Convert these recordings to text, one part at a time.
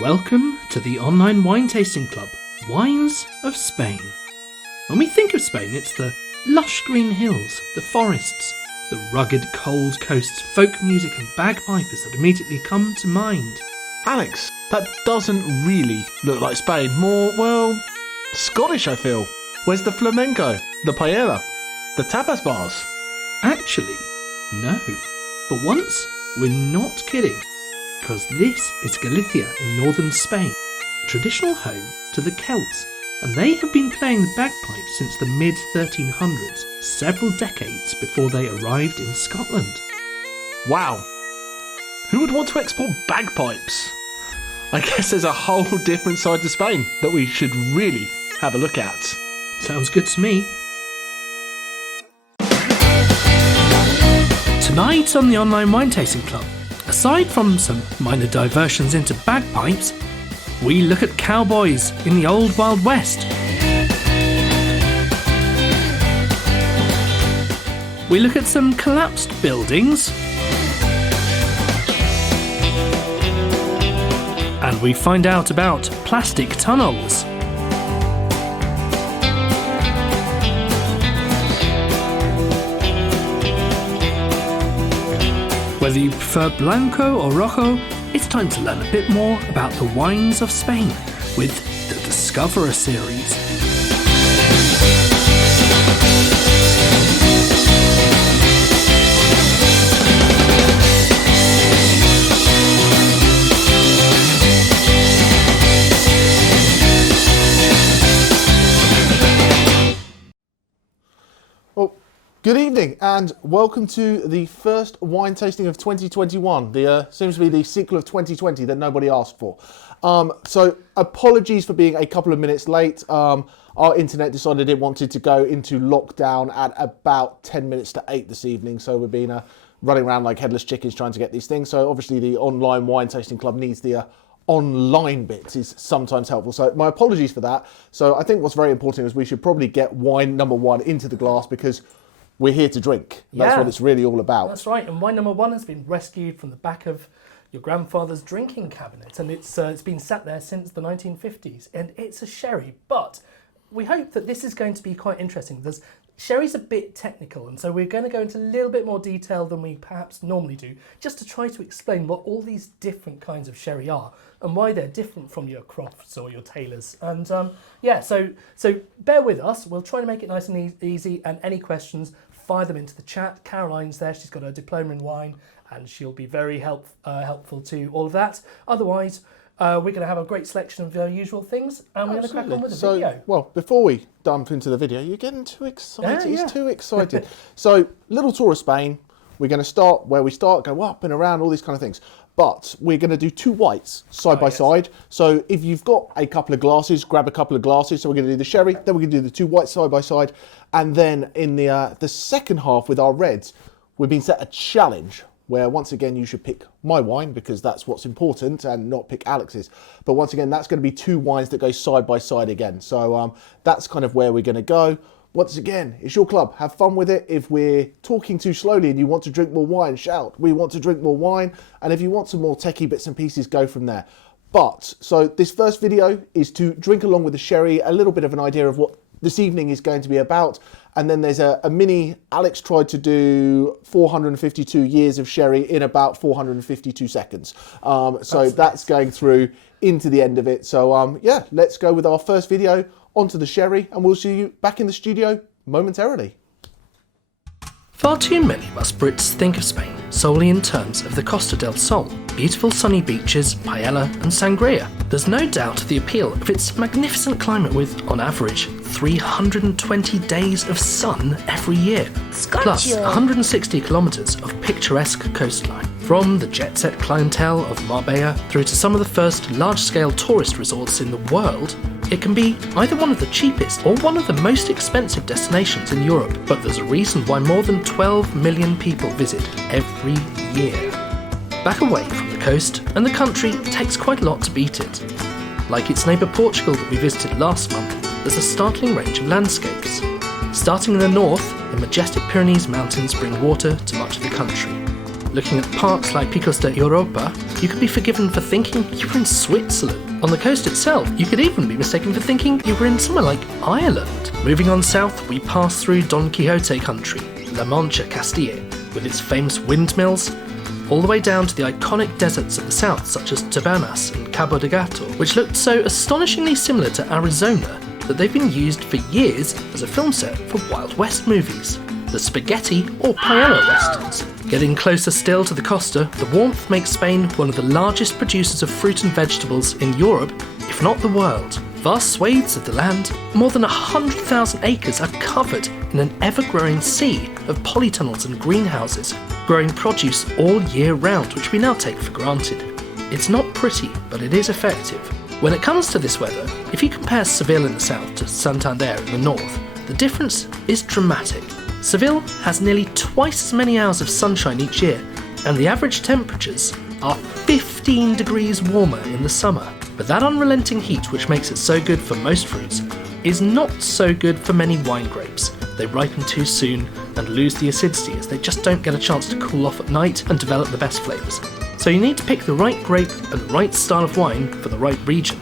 Welcome to the online wine tasting club, Wines of Spain. When we think of Spain, it's the lush green hills, the forests, the rugged cold coasts, folk music and bagpipers that immediately come to mind. Alex, that doesn't really look like Spain. More, well, Scottish, I feel. Where's the flamenco, the paella, the tapas bars? Actually, no. For once, we're not kidding. Because this is Galicia in northern Spain, traditional home to the Celts, and they have been playing the bagpipes since the mid-1300s, several decades before they arrived in Scotland. Wow. Who would want to export bagpipes? I guess there's a whole different side to Spain that we should really have a look at. Sounds good to me. Tonight on the Online Wine Tasting Club, aside from some minor diversions into bagpipes, we look at cowboys in the old Wild West. We look at some collapsed buildings. And we find out about plastic tunnels. Whether you prefer Blanco or Rojo, it's time to learn a bit more about the wines of Spain with the Rediscover series. Good evening and welcome to the first wine tasting of 2021. Seems to be the sequel of 2020 that nobody asked for. So apologies for being a couple of minutes late. Our internet decided it wanted to go into lockdown at about 10 minutes to 8 this evening. So we've been running around like headless chickens trying to get these things. So obviously the online wine tasting club needs the online bits is sometimes helpful. So my apologies for that. So I think what's very important is we should probably get wine number one into the glass because we're here to drink. That's what it's really all about. That's right. And wine number one has been rescued from the back of your grandfather's drinking cabinet, and it's been sat there since the 1950s. And it's a sherry, but we hope that this is going to be quite interesting. Sherry's a bit technical, and so we're going to go into a little bit more detail than we perhaps normally do, just to try to explain what all these different kinds of sherry are and why they're different from your Crofts or your Taylors. And so bear with us. We'll try to make it nice and easy. And any questions, fire them into the chat. Caroline's there. She's got a diploma in wine, and she'll be very helpful to all of that. Otherwise, we're going to have a great selection of usual things, and we're going to crack on with the video. Well, before we dump into the video, you're getting too excited. He's too excited. So, little tour of Spain. We're going to start where we start, go up and around, all these kind of things. But we're going to do two whites side by side. So if you've got a couple of glasses, grab a couple of glasses. So we're going to do the sherry, then we're going to do the two whites side by side. And then in the second half with our reds, we've been set a challenge where once again you should pick my wine because that's what's important and not pick Alex's. But once again, that's going to be two wines that go side by side again. So that's kind of where we're going to go. Once again, it's your club. Have fun with it. If we're talking too slowly and you want to drink more wine, shout. We want to drink more wine. And if you want some more techie bits and pieces, go from there. But, so this first video is to drink along with the sherry, a little bit of an idea of what this evening is going to be about. And then there's a mini, Alex tried to do 452 years of sherry in about 452 seconds. So that's going through into the end of it. So yeah, let's go with our first video onto the sherry, and we'll see you back in the studio momentarily. Far too many of us Brits think of Spain solely in terms of the Costa del Sol, beautiful sunny beaches, paella and sangria. There's no doubt the appeal of its magnificent climate with, on average, 320 days of sun every year, plus 160 kilometres of picturesque coastline. From the jet-set clientele of Marbella through to some of the first large-scale tourist resorts in the world, it can be either one of the cheapest or one of the most expensive destinations in Europe, but there's a reason why more than 12 million people visit every year. Back away from the coast, and the country takes quite a lot to beat it. Like its neighbour Portugal that we visited last month, there's a startling range of landscapes. Starting in the north, the majestic Pyrenees mountains bring water to much of the country. looking at parks like Picos de Europa, you could be forgiven for thinking you were in Switzerland. On the coast itself, you could even be mistaken for thinking you were in somewhere like Ireland. Moving on south, we pass through Don Quixote country, La Mancha Castile, with its famous windmills, all the way down to the iconic deserts of the south, such as Tabernas and Cabo de Gato, which looked so astonishingly similar to Arizona that they've been used for years as a film set for Wild West movies, the spaghetti or paella westerns. Getting closer still to the Costa, the warmth makes Spain one of the largest producers of fruit and vegetables in Europe, if not the world. Vast swathes of the land, more than 100,000 acres, are covered in an ever-growing sea of polytunnels and greenhouses, growing produce all year round, which we now take for granted. It's not pretty, but it is effective. When it comes to this weather, if you compare Seville in the south to Santander in the north, the difference is dramatic. Seville has nearly twice as many hours of sunshine each year, and the average temperatures are 15 degrees warmer in the summer. But that unrelenting heat, which makes it so good for most fruits, is not so good for many wine grapes. They ripen too soon and lose the acidity as they just don't get a chance to cool off at night and develop the best flavours. So you need to pick the right grape and the right style of wine for the right region.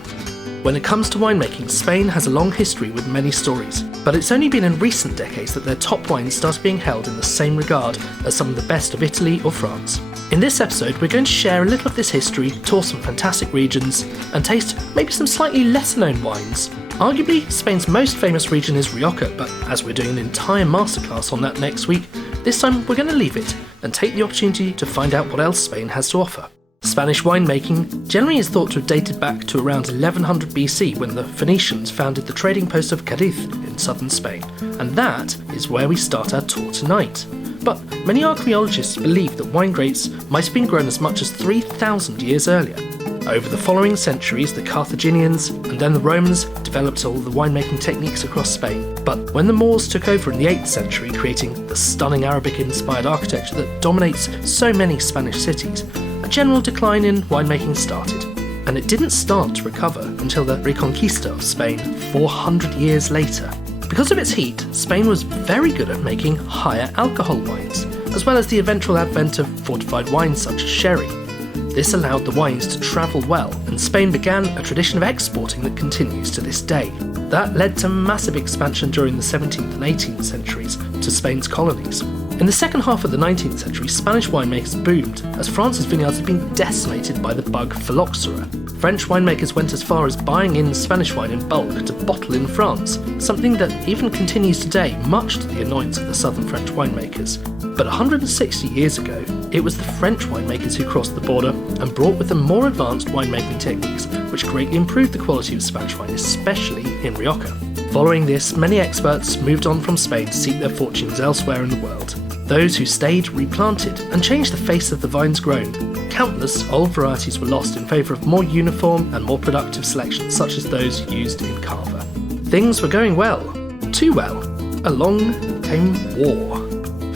When it comes to winemaking, Spain has a long history with many stories, but it's only been in recent decades that their top wines started being held in the same regard as some of the best of Italy or France. In this episode, we're going to share a little of this history, tour some fantastic regions, and taste maybe some slightly lesser known wines. Arguably, Spain's most famous region is Rioja, but as we're doing an entire masterclass on that next week, this time we're going to leave it and take the opportunity to find out what else Spain has to offer. Spanish winemaking generally is thought to have dated back to around 1100 BC when the Phoenicians founded the trading post of Cadiz in southern Spain, and that is where we start our tour tonight. But many archaeologists believe that wine grapes might have been grown as much as 3,000 years earlier. Over the following centuries, the Carthaginians and then the Romans developed all the winemaking techniques across Spain. But when the Moors took over in the 8th century, creating the stunning Arabic-inspired architecture that dominates so many Spanish cities, a general decline in winemaking started. And it didn't start to recover until the Reconquista of Spain 400 years later. Because of its heat, Spain was very good at making higher alcohol wines, as well as the eventual advent of fortified wines such as sherry. This allowed the wines to travel well, and Spain began a tradition of exporting that continues to this day. That led to massive expansion during the 17th and 18th centuries to Spain's colonies. In the second half of the 19th century, Spanish winemakers boomed, as France's vineyards had been decimated by the bug phylloxera. French winemakers went as far as buying in Spanish wine in bulk to bottle in France, something that even continues today, much to the annoyance of the southern French winemakers. But 160 years ago, it was the French winemakers who crossed the border and brought with them more advanced winemaking techniques, which greatly improved the quality of Spanish wine, especially in Rioja. Following this, many experts moved on from Spain to seek their fortunes elsewhere in the world. Those who stayed replanted and changed the face of the vines grown. Countless old varieties were lost in favour of more uniform and more productive selections, such as those used in Cava. Things were going well. Too well. Along came war.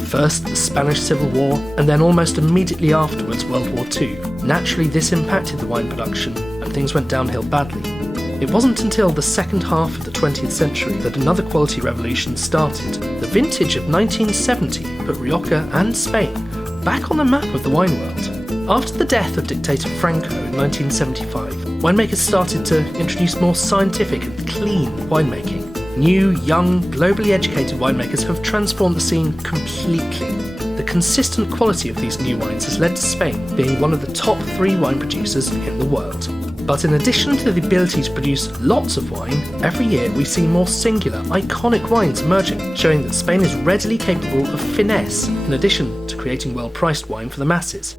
First the Spanish Civil War, and then almost immediately afterwards World War II. Naturally, this impacted the wine production, and things went downhill badly. It wasn't until the second half of the 20th century that another quality revolution started. The vintage of 1970 put Rioja and Spain back on the map of the wine world. After the death of dictator Franco in 1975, winemakers started to introduce more scientific and clean winemaking. New, young, globally educated winemakers have transformed the scene completely. The consistent quality of these new wines has led to Spain being one of the top 3 wine producers in the world. But in addition to the ability to produce lots of wine, every year we see more singular, iconic wines emerging, showing that Spain is readily capable of finesse, in addition to creating well-priced wine for the masses.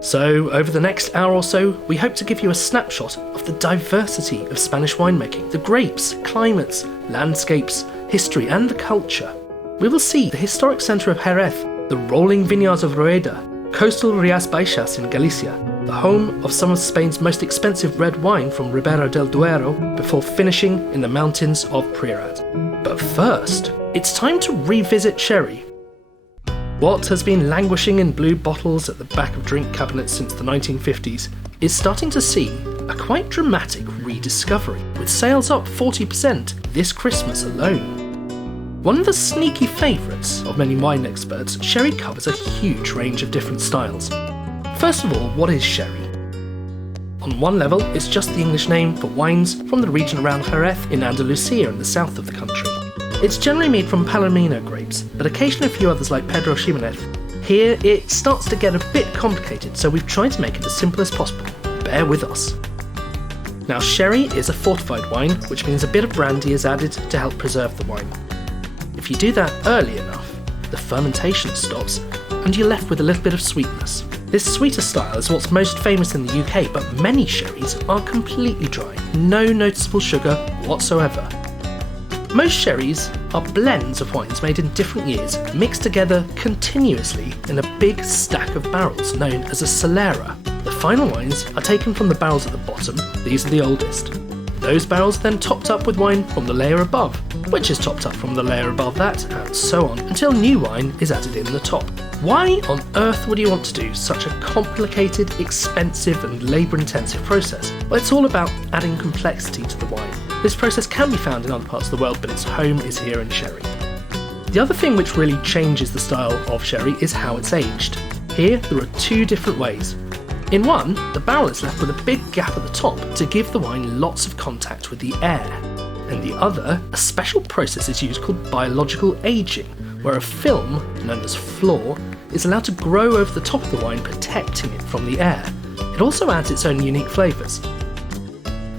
So, over the next hour or so, we hope to give you a snapshot of the diversity of Spanish winemaking, the grapes, climates, landscapes, history and the culture. We will see the historic centre of Jerez, the rolling vineyards of Rueda, coastal Rias Baixas in Galicia, the home of some of Spain's most expensive red wine from Ribera del Duero, before finishing in the mountains of Priorat. But first, it's time to revisit sherry. What has been languishing in blue bottles at the back of drink cabinets since the 1950s is starting to see a quite dramatic rediscovery, with sales up 40% this Christmas alone. One of the sneaky favourites of many wine experts, sherry covers a huge range of different styles. First of all, what is sherry? On one level, it's just the English name for wines from the region around Jerez in Andalusia in the south of the country. It's generally made from Palomino grapes, but occasionally a few others like Pedro Ximénez. Here, it starts to get a bit complicated, so we've tried to make it as simple as possible. Bear with us. Now, sherry is a fortified wine, which means a bit of brandy is added to help preserve the wine. If you do that early enough, the fermentation stops and you're left with a little bit of sweetness. This sweeter style is what's most famous in the UK, but many sherries are completely dry, no noticeable sugar whatsoever. Most sherries are blends of wines made in different years, mixed together continuously in a big stack of barrels known as a solera. The final wines are taken from the barrels at the bottom, these are the oldest. Those barrels are then topped up with wine from the layer above, which is topped up from the layer above that, and so on, until new wine is added in the top. Why on earth would you want to do such a complicated, expensive and labour-intensive process? Well, it's all about adding complexity to the wine. This process can be found in other parts of the world, but its home is here in sherry. The other thing which really changes the style of sherry is how it's aged. Here, there are two different ways. In one, the barrel is left with a big gap at the top to give the wine lots of contact with the air. In the other, a special process is used called biological aging, where a film, known as flor, is allowed to grow over the top of the wine, protecting it from the air. It also adds its own unique flavours.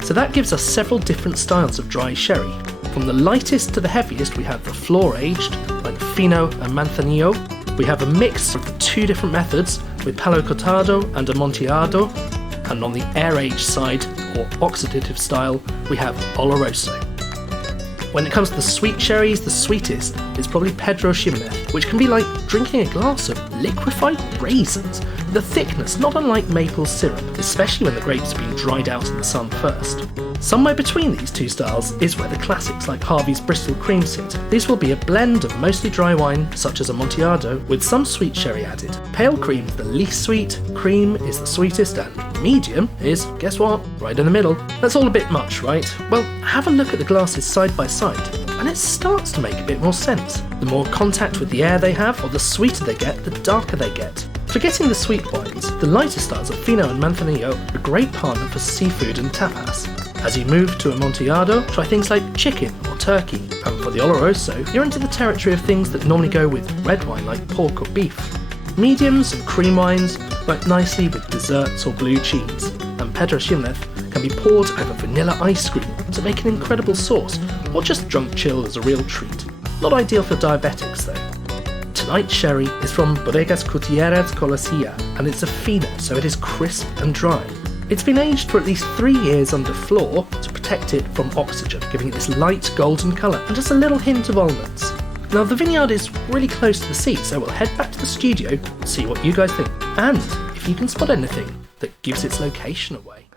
So that gives us several different styles of dry sherry. From the lightest to the heaviest, we have the flor aged, like Fino and Manzanillo. We have a mix of the two different methods, with palo cortado and amontillado, and on the air-aged side, or oxidative style, we have oloroso. When it comes to the sweet sherries, the sweetest is probably Pedro Ximénez, which can be like drinking a glass of liquefied raisins, with a thickness not unlike maple syrup, especially when the grapes have been dried out in the sun first. Somewhere between these two styles is where the classics like Harvey's Bristol Cream sit. These will be a blend of mostly dry wine, such as Amontillado, with some sweet sherry added. Pale cream is the least sweet, cream is the sweetest, and medium is, guess what, right in the middle. That's all a bit much, right? Well, have a look at the glasses side by side, and it starts to make a bit more sense. The more contact with the air they have, or the sweeter they get, the darker they get. Forgetting the sweet wines, the lighter styles of Fino and Manzanillo are a great partner for seafood and tapas. As you move to Amontillado, try things like chicken or turkey, and for the Oloroso, you're into the territory of things that normally go with red wine like pork or beef. Mediums and cream wines work nicely with desserts or blue cheese, and Pedro Ximénez can be poured over vanilla ice cream to make an incredible sauce, or just drunk chill as a real treat. Not ideal for diabetics though. Tonight's sherry is from Bodega's Gutiérrez Colosía, and it's a Fino, so it is crisp and dry. It's been aged for at least 3 years under flor to protect it from oxygen, giving it this light golden colour and just a little hint of almonds. Now the vineyard is really close to the sea, so we'll head back to the studio and see what you guys think, and if you can spot anything that gives its location away.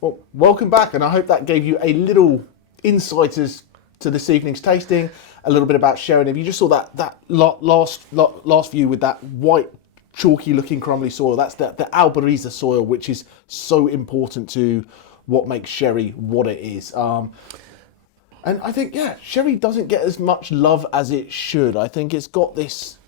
Well, welcome back, and I hope that gave you a little insight as to this evening's tasting, a little bit about sherry. If you just saw that last view with that white, chalky looking crumbly soil, that's the Albariño soil, which is so important to what makes sherry what it is. And I think, yeah, sherry doesn't get as much love as it should. I think it's got this,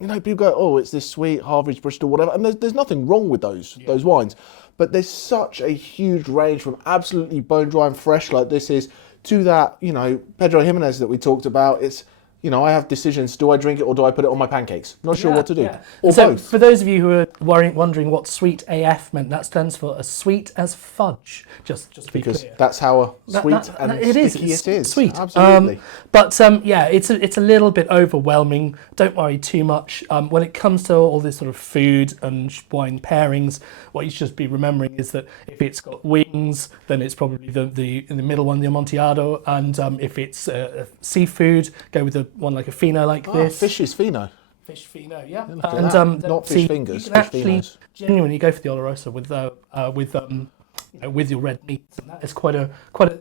you know, people go, oh, it's this sweet Harvey's Bristol, whatever, and there's nothing wrong with those wines, but there's such a huge range from absolutely bone dry and fresh like this is to that, you know, Pedro Ximénez that we talked about. It's, you know, I have decisions. Do I drink it or do I put it on my pancakes? Not sure what to do. Yeah. Or so both. For those of you who are wondering what sweet AF meant, that stands for as sweet as fudge. Just to be because clear. That's how sweet and sticky it is. Sweet. Absolutely. Yeah, it's a little bit overwhelming. Don't worry too much. When it comes to all this sort of food and wine pairings, what you should be remembering is that if it's got wings, then it's probably the in the middle one, the Amontillado, and if it's seafood, go with one like a Fino like this. Fish is Fino. Fish Fino, yeah. And not fish fingers. You can actually genuinely go for the Oloroso with your red meat, and that is quite a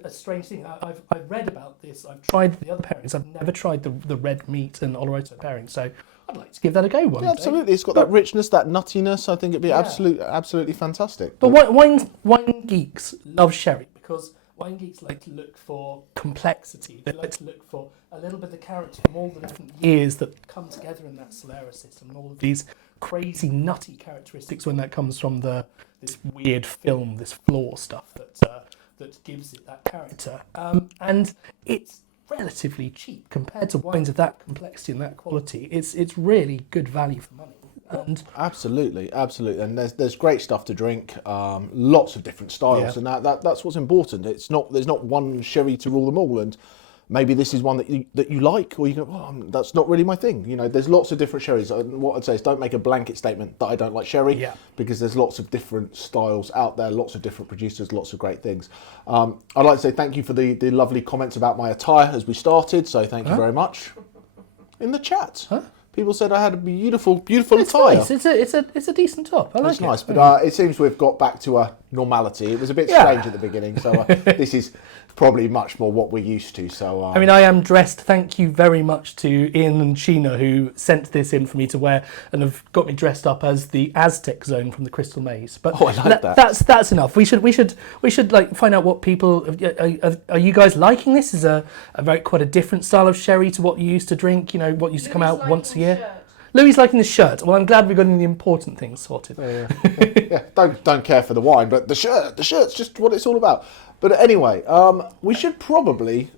strange thing. I've read about this. I've tried the other pairings. I've never tried the red meat and Oloroso pairing, so I'd like to give that a go one day. Absolutely. It's got that richness, that nuttiness. I think it'd be absolutely fantastic. But wine geeks love sherry because wine geeks like to look for complexity. They like to look for a little bit of character from all the different years that come together in that Solera system, and all of these crazy, nutty characteristics when that comes from this weird film, this floor stuff that gives it that character. And it's relatively cheap compared to wines of that complexity and that quality. It's really good value for money. And absolutely, and there's great stuff to drink, lots of different styles, and that's what's important. There's not one sherry to rule them all, and maybe this is one that you like, or you go, oh, that's not really my thing. You know, there's lots of different sherries. What I'd say is don't make a blanket statement that I don't like sherry, because there's lots of different styles out there, lots of different producers, lots of great things. I'd like to say thank you for the lovely comments about my attire as we started, so thank you very much. In the chat. People said I had a beautiful attire. Nice. It's a decent top. I like it. It's nice, but it seems we've got back to a normality. It was a bit strange at the beginning, so this is probably much more what we're used to. So I mean, I am dressed. Thank you very much to Ian and Sheena who sent this in for me to wear and have got me dressed up as the Aztec zone from the Crystal Maze. But I like that. That's enough. We should like find out what people are you guys liking this? Is a very quite a different style of sherry to what you used to drink. You know, what used to come out once a year. Louis liking the shirt. Well, I'm glad we got the important things sorted. Yeah. Don't care for the wine, but the shirt's just what it's all about. But anyway, we should probably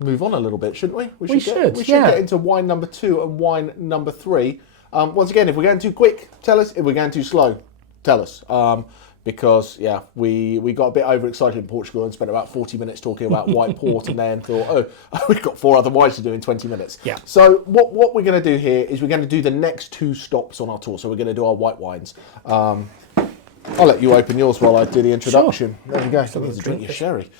move on a little bit, shouldn't we? We should get into wine number 2 and wine number 3. Once again, if we're going too quick, tell us. If we're going too slow, tell us. Because we got a bit overexcited in Portugal and spent about 40 minutes talking about white port, and then thought, we've got 4 other wines to do in 20 minutes. Yeah. So what we're going to do here is we're going to do the next 2 stops on our tour. So we're going to do our white wines. I'll let you open yours while I do the introduction. Sure. There you go. You need to drink your sherry.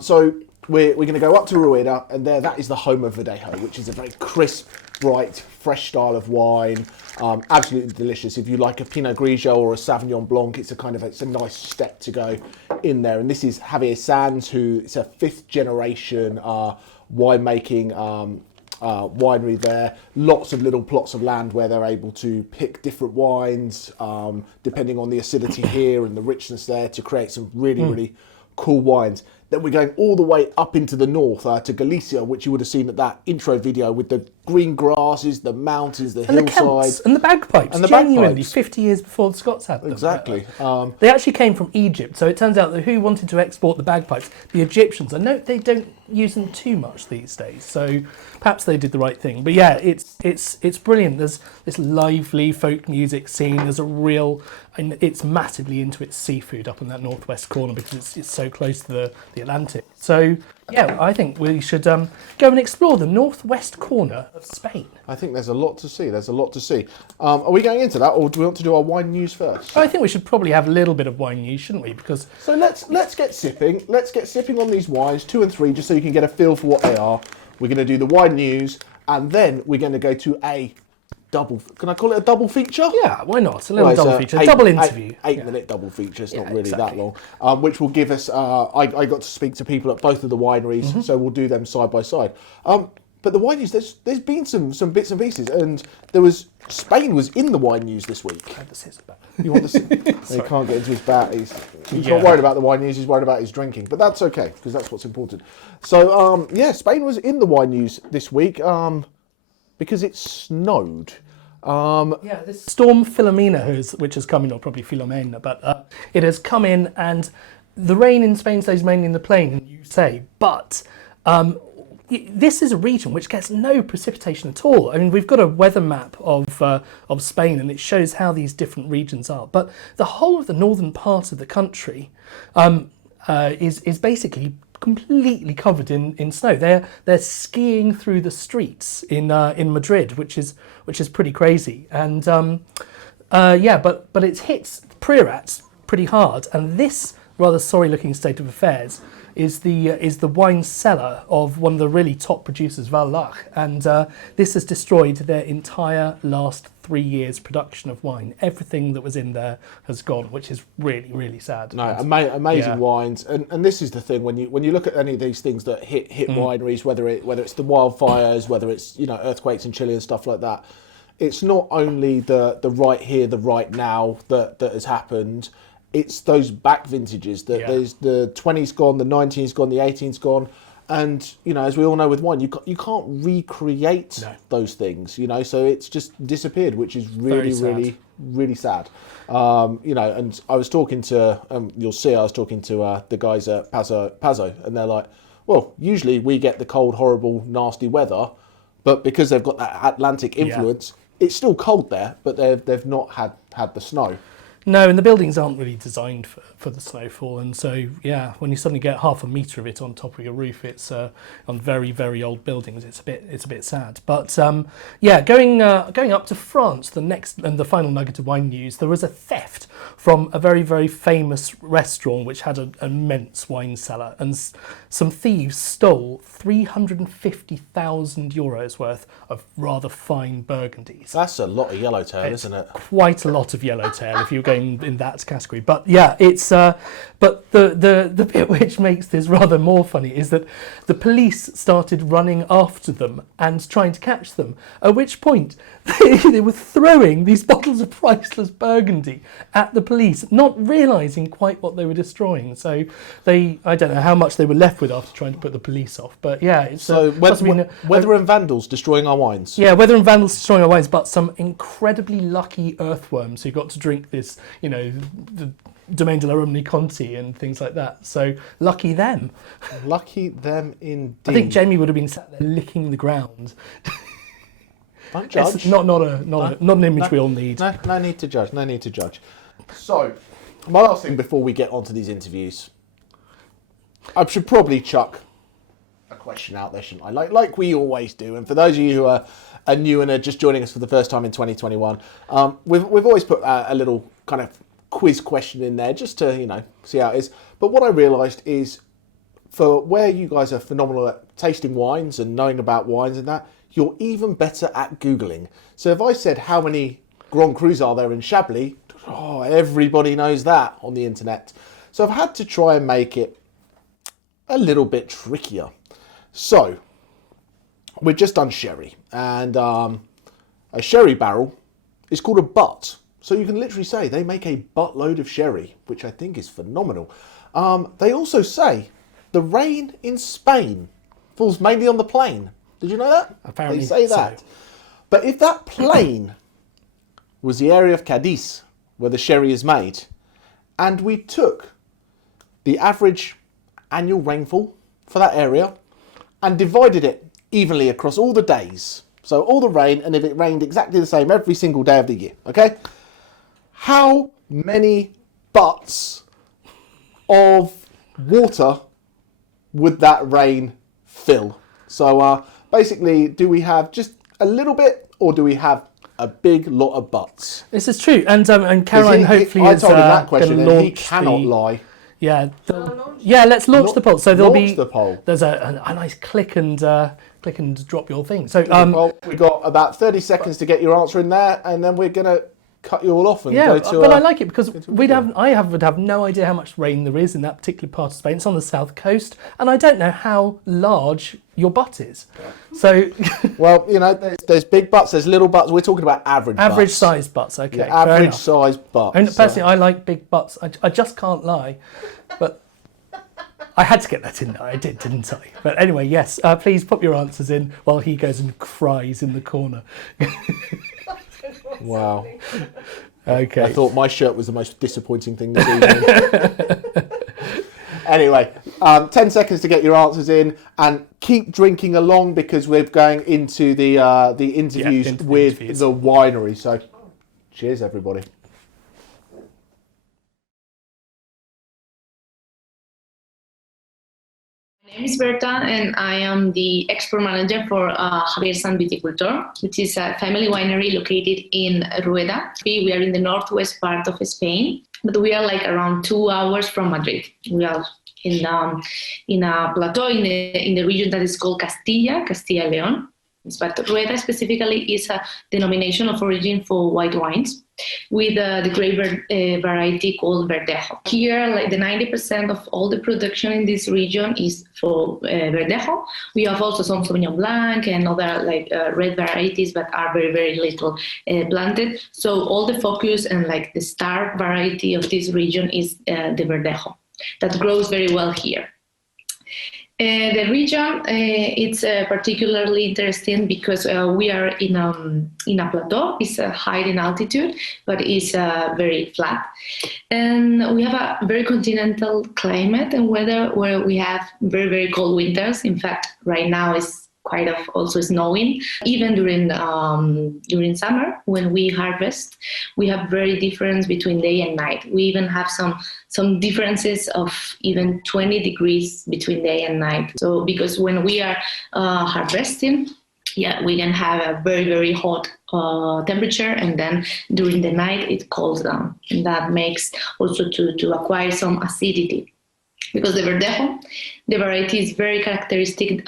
So we're going to go up to Rueda, and that is the home of Verdejo, which is a very crisp, bright, fresh style of wine. Absolutely delicious. If you like a Pinot Grigio or a Sauvignon Blanc, it's a nice step to go in there. And this is Javier Sanz, who is a 5th generation winemaking winery there. Lots of little plots of land where they're able to pick different wines, depending on the acidity here and the richness there, to create some really cool wines. Then we're going all the way up into the north to Galicia, which you would have seen at that intro video with the green grasses, the mountains, the hillsides. And the bagpipes. And the genuinely, 50 years before the Scots had them. Exactly. They actually came from Egypt, so it turns out that who wanted to export the bagpipes? The Egyptians. I know they don't use them too much these days, so perhaps they did the right thing. But yeah, it's brilliant. There's this lively folk music scene. There's a real... And it's massively into its seafood up in that northwest corner because it's so close to the Atlantic. So, yeah, I think we should go and explore the northwest corner of Spain. I think there's a lot to see. Are we going into that, or do we want to do our wine news first? I think we should probably have a little bit of wine news, shouldn't we? Because so let's get sipping. Let's get sipping on these wines, 2 and 3, just so you can get a feel for what they are. We're going to do the wine news, and then we're going to go to a double. Can I call it a double feature? Yeah, why not? A little double feature, a double interview. 8-minute double feature. It's not really that long. Which will give us. I got to speak to people at both of the wineries, so we'll do them side by side. But the wine news, there's been some bits and pieces, and Spain was in the wine news this week. I have the scissors back. You want the? He can't get into his bat. He's not worried about the wine news. He's worried about his drinking, but that's okay because that's what's important. So Spain was in the wine news this week. Because it snowed. This storm Filomena, which has come in, or probably Filomena, but it has come in, and the rain in Spain stays mainly in the plain, you say, but this is a region which gets no precipitation at all. I mean, we've got a weather map of Spain, and it shows how these different regions are, but the whole of the northern part of the country is basically completely covered in snow. They're skiing through the streets in Madrid, which is pretty crazy. And but it hits Priorat pretty hard. And this rather sorry-looking state of affairs is the wine cellar of one of the really top producers, Val-Lach, and this has destroyed their entire last 3 years' production of wine. Everything that was in there has gone, which is really, really sad. No, amazing wines, and this is the thing when you look at any of these things that hit wineries, whether it's the wildfires, whether it's earthquakes in Chile and stuff like that. It's not only the right here, the right now that has happened. it's those back vintages that there's the 20's gone, the 19's gone, the 18's gone. And, you know, as we all know with wine, you can't recreate those things, you know, so it's just disappeared, which is really sad. You know, and I was talking to, you'll see, I was talking to the guys at Pazo, and they're like, well, usually we get the cold, horrible, nasty weather, but because they've got that Atlantic influence, it's still cold there, but they've not had the snow. No, and the buildings aren't really designed for the snowfall, and so when you suddenly get half a metre of it on top of your roof, it's on very, very old buildings. It's a bit sad. But going up to France, the next and the final nugget of wine news, there was a theft from a very, very famous restaurant which had an immense wine cellar, and some thieves stole €350,000 worth of rather fine Burgundies. That's a lot of yellowtail, isn't it? Quite a lot of yellowtail if you're going in that category. But yeah, it's but the bit which makes this rather more funny is that the police started running after them and trying to catch them, at which point they were throwing these bottles of priceless Burgundy at the police, not realising quite what they were destroying. So I don't know how much they were left with after trying to put the police off. But yeah, it's weather and vandals destroying our wines. Yeah, weather and vandals destroying our wines, but some incredibly lucky earthworms who got to drink this, you know, the Domaine de la Romney Conti and things like that. So lucky them. Lucky them indeed. I think Jamie would have been sat there licking the ground. Don't judge. It's not an image we all need. No need to judge. No need to judge. So, my last thing before we get onto these interviews, I should probably chuck a question out there, shouldn't I? Like we always do. And for those of you who are new and are just joining us for the first time in 2021, we've always put a little kind of quiz question in there just to, you know, see how it is. But what I realised is, for where you guys are phenomenal at tasting wines and knowing about wines and that, you're even better at Googling. So if I said how many Grand Crus are there in Chablis, everybody knows that on the internet. So I've had to try and make it a little bit trickier. So we've just done sherry, and a sherry barrel is called a butt. So you can literally say they make a buttload of sherry, which I think is phenomenal. They also say the rain in Spain falls mainly on the plain. Did you know that? Apparently they say that. So. But if that plain was the area of Cadiz where the sherry is made, and we took the average annual rainfall for that area and divided it evenly across all the days, so all the rain, and if it rained exactly the same every single day of the year, okay? How many butts of water would that rain fill? So basically, do we have just a little bit, or do we have a big lot of butts? This is true, and Caroline hopefully I is told him that question, and he launch cannot lie. Yeah, let's launch the poll. So there'll be the poll. There's a nice click and drop your thing. So we've got about 30 seconds to get your answer in there, and then we're gonna cut you all off and go to. But I like it because would have no idea how much rain there is in that particular part of Spain. It's on the south coast, and I don't know how large your butt is. So, well, you know, there's big butts, there's little butts. We're talking about average sized butts. Okay, yeah, average sized butts. And personally, I like big butts. I just can't lie, but I had to get that in there. I did, didn't I? But anyway, yes. Please put your answers in while he goes and cries in the corner. Wow. Okay. I thought my shirt was the most disappointing thing this evening. Anyway, 10 seconds to get your answers in, and keep drinking along because we're going into the interviews with the winery. So, cheers, everybody. My name is Berta, and I am the export manager for Javier Sanz Viticultor, which is a family winery located in Rueda. We are in the northwest part of Spain, but we are like around 2 hours from Madrid. We are in a plateau in the region that is called Castilla León. But Rueda specifically is a denomination of origin for white wines with the grape variety called Verdejo. Here, like the 90% of all the production in this region is for Verdejo. We have also some Sauvignon Blanc and other red varieties, but are very, very little planted. So all the focus and like the star variety of this region is the Verdejo that grows very well here. The region, it's particularly interesting because we are in a plateau. It's high in altitude, but it's very flat. And we have a very continental climate and weather where we have very, very cold winters. In fact, right now it's quite of also snowing. Even during summer, when we harvest, we have very difference between day and night. We even have some differences of even 20 degrees between day and night. So because when we are harvesting, we can have a very, very hot temperature, and then during the night it cools down. And that makes also to acquire some acidity. Because the Verdejo, the variety is very characteristic,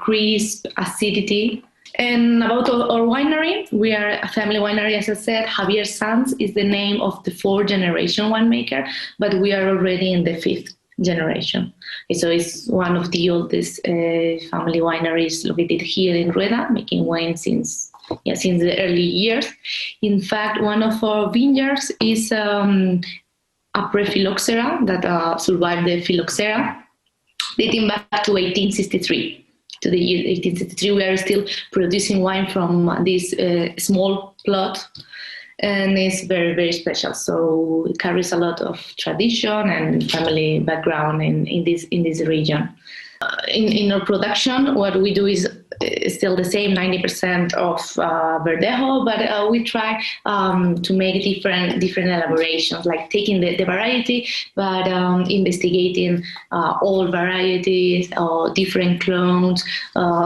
crisp, acidity. And about our winery, we are a family winery, as I said. Javier Sanz is the name of the 4th generation winemaker, but we are already in the 5th generation. So it's one of the oldest family wineries located here in Rueda, making wine since the early years. In fact, one of our vineyards is a pre-phylloxera that survived the phylloxera, dating back to 1863. To the year 1863, we are still producing wine from this small plot, and it's very, very special. So it carries a lot of tradition and family background in this region. In our production, what we do is still the same, 90% of Verdejo, but we try to make different elaborations, like taking the variety, but investigating all varieties or different clones,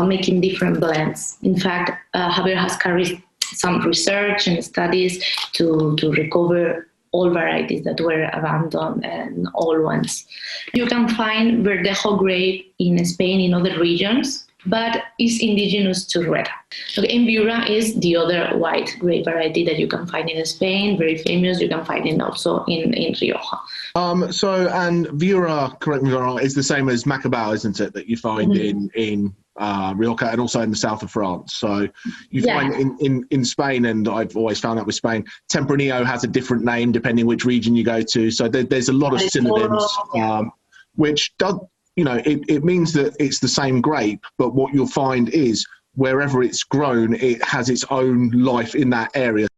making different blends. In fact, Javier has carried some research and studies to recover all varieties that were abandoned and old ones. You can find Verdejo grape in Spain in other regions, but is indigenous to Rueda. Okay, and Viura is the other white grape variety that you can find in Spain, very famous. You can find it also in Rioja. And Viura, correct me if I'm wrong, is the same as Macabao, isn't it? That you find in Rioja and also in the south of France. So you find in Spain, and I've always found that with Spain, Tempranillo has a different name depending which region you go to. So there's a lot of synonyms, which does, it means that it's the same grape, but what you'll find is wherever it's grown, it has its own life in that area.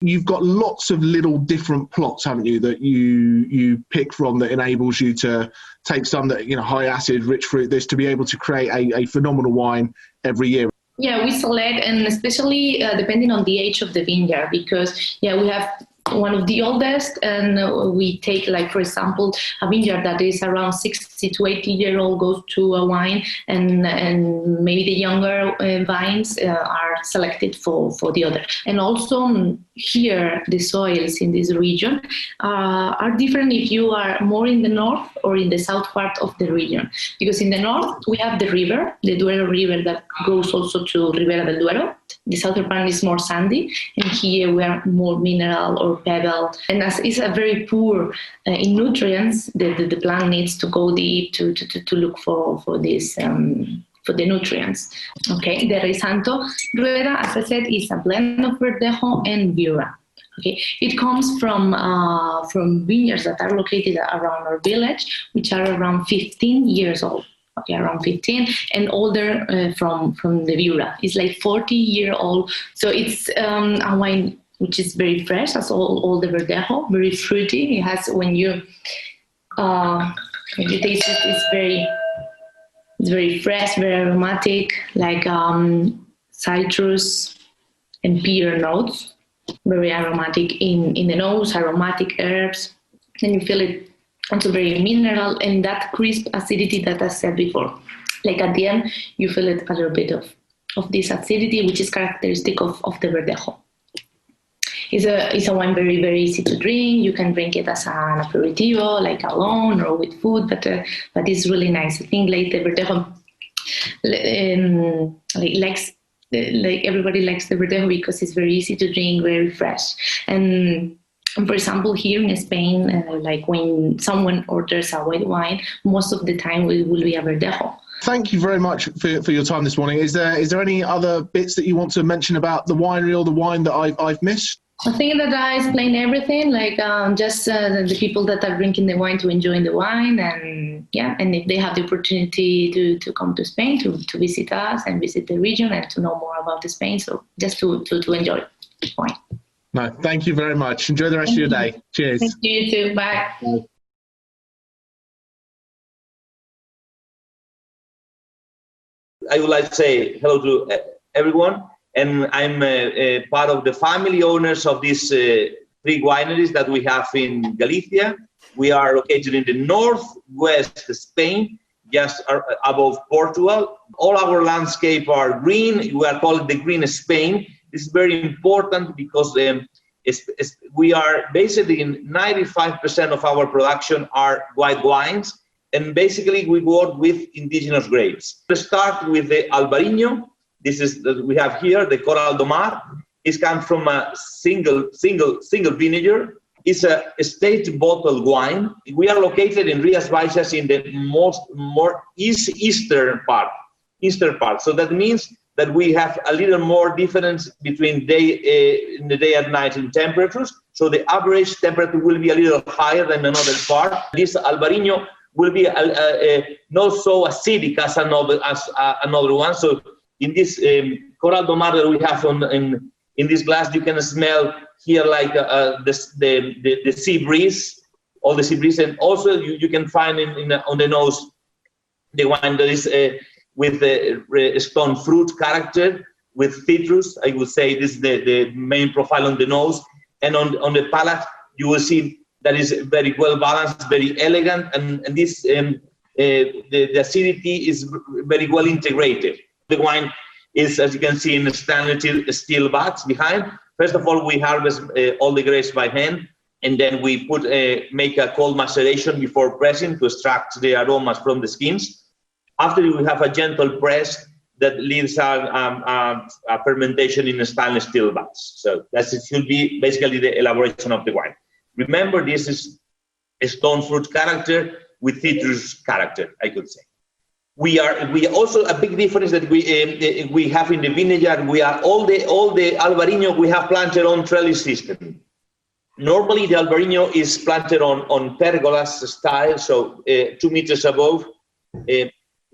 You've got lots of little different plots, haven't you, that you pick from that enables you to take some that, high acid, rich fruit, this to be able to create a phenomenal wine every year. Yeah, we select, and especially depending on the age of the vineyard, because we have one of the oldest, and we take, like, for example, a vineyard that is around 60 to 80-year-old goes to a wine, and maybe the younger vines are selected for the other. And also here, the soils in this region are different if you are more in the north or in the south part of the region. Because in the north, we have the river, the Duero River, that goes also to Ribera del Duero. The southern part is more sandy, and here we are more mineral or pebble. And as it's a very poor in nutrients, the plant needs to go deep to look for this for the nutrients. Okay, the Santo Rueda, as I said, is a blend of Verdejo and Viura. Okay, it comes from vineyards that are located around our village, which are around 15 years old. Okay, around 15, and older from the Viura. It's like 40-year-old. So it's a wine which is very fresh, as all the Verdejo, very fruity. It has, when you taste it, it's very fresh, very aromatic, like citrus and pear notes. Very aromatic in the nose, aromatic herbs, and you feel it also very mineral, and that crisp acidity that I said before. Like at the end, you feel it a little bit of this acidity, which is characteristic of the Verdejo. It's a wine very, very easy to drink. You can drink it as an aperitivo, like alone or with food, but it's really nice. I think like the Verdejo likes like everybody likes the Verdejo because it's very easy to drink, very fresh. And for example, here in Spain, like when someone orders a white wine, most of the time it will be a Verdejo. Thank you very much for your time this morning. Is there any other bits that you want to mention about the winery or the wine that I've missed? I think that I explained everything, like just the people that are drinking the wine to enjoy the wine, and and if they have the opportunity to come to Spain, to visit us and visit the region and to know more about Spain, so just to enjoy wine. No, thank you very much. Enjoy the rest of your day. Cheers. Thank you, you too. Bye. I would like to say hello to everyone, and I'm part of the family owners of these 3 wineries that we have in Galicia. We are located in the northwest Spain, just above Portugal. All our landscape are green. We are called the Green Spain. This is very important because we are basically in 95% of our production are white wines. And basically, we work with indigenous grapes. Let's start with the Albariño. This is that we have here, the Coral do Mar. It comes from a single vinegar. It's a state bottled wine. We are located in Rias, Baixas, in the more eastern part. So that means that we have a little more difference between in the day and night in temperatures. So the average temperature will be a little higher than another part. This Albariño will be not so acidic as another one. So in this Coral do Mar that we have in this glass, you can smell here like the sea breeze, all the sea breeze, and also you can find on the nose the wine that is with the stone fruit character, with citrus. I would say this is the main profile on the nose, and on the palate you will see that is very well balanced, very elegant, and this the acidity is very well integrated. The wine is, as you can see, in stainless steel vats behind. First of all, we harvest all the grapes by hand, and then we make a cold maceration before pressing to extract the aromas from the skins. After, we have a gentle press that leaves a fermentation in stainless steel vats. So that should be basically the elaboration of the wine. Remember, this is a stone fruit character with citrus character, I could say. We also, a big difference that we have in the vineyard, we are all the Albariño we have planted on trellis system. Normally the Albariño is planted on pergolas style, so 2 meters above.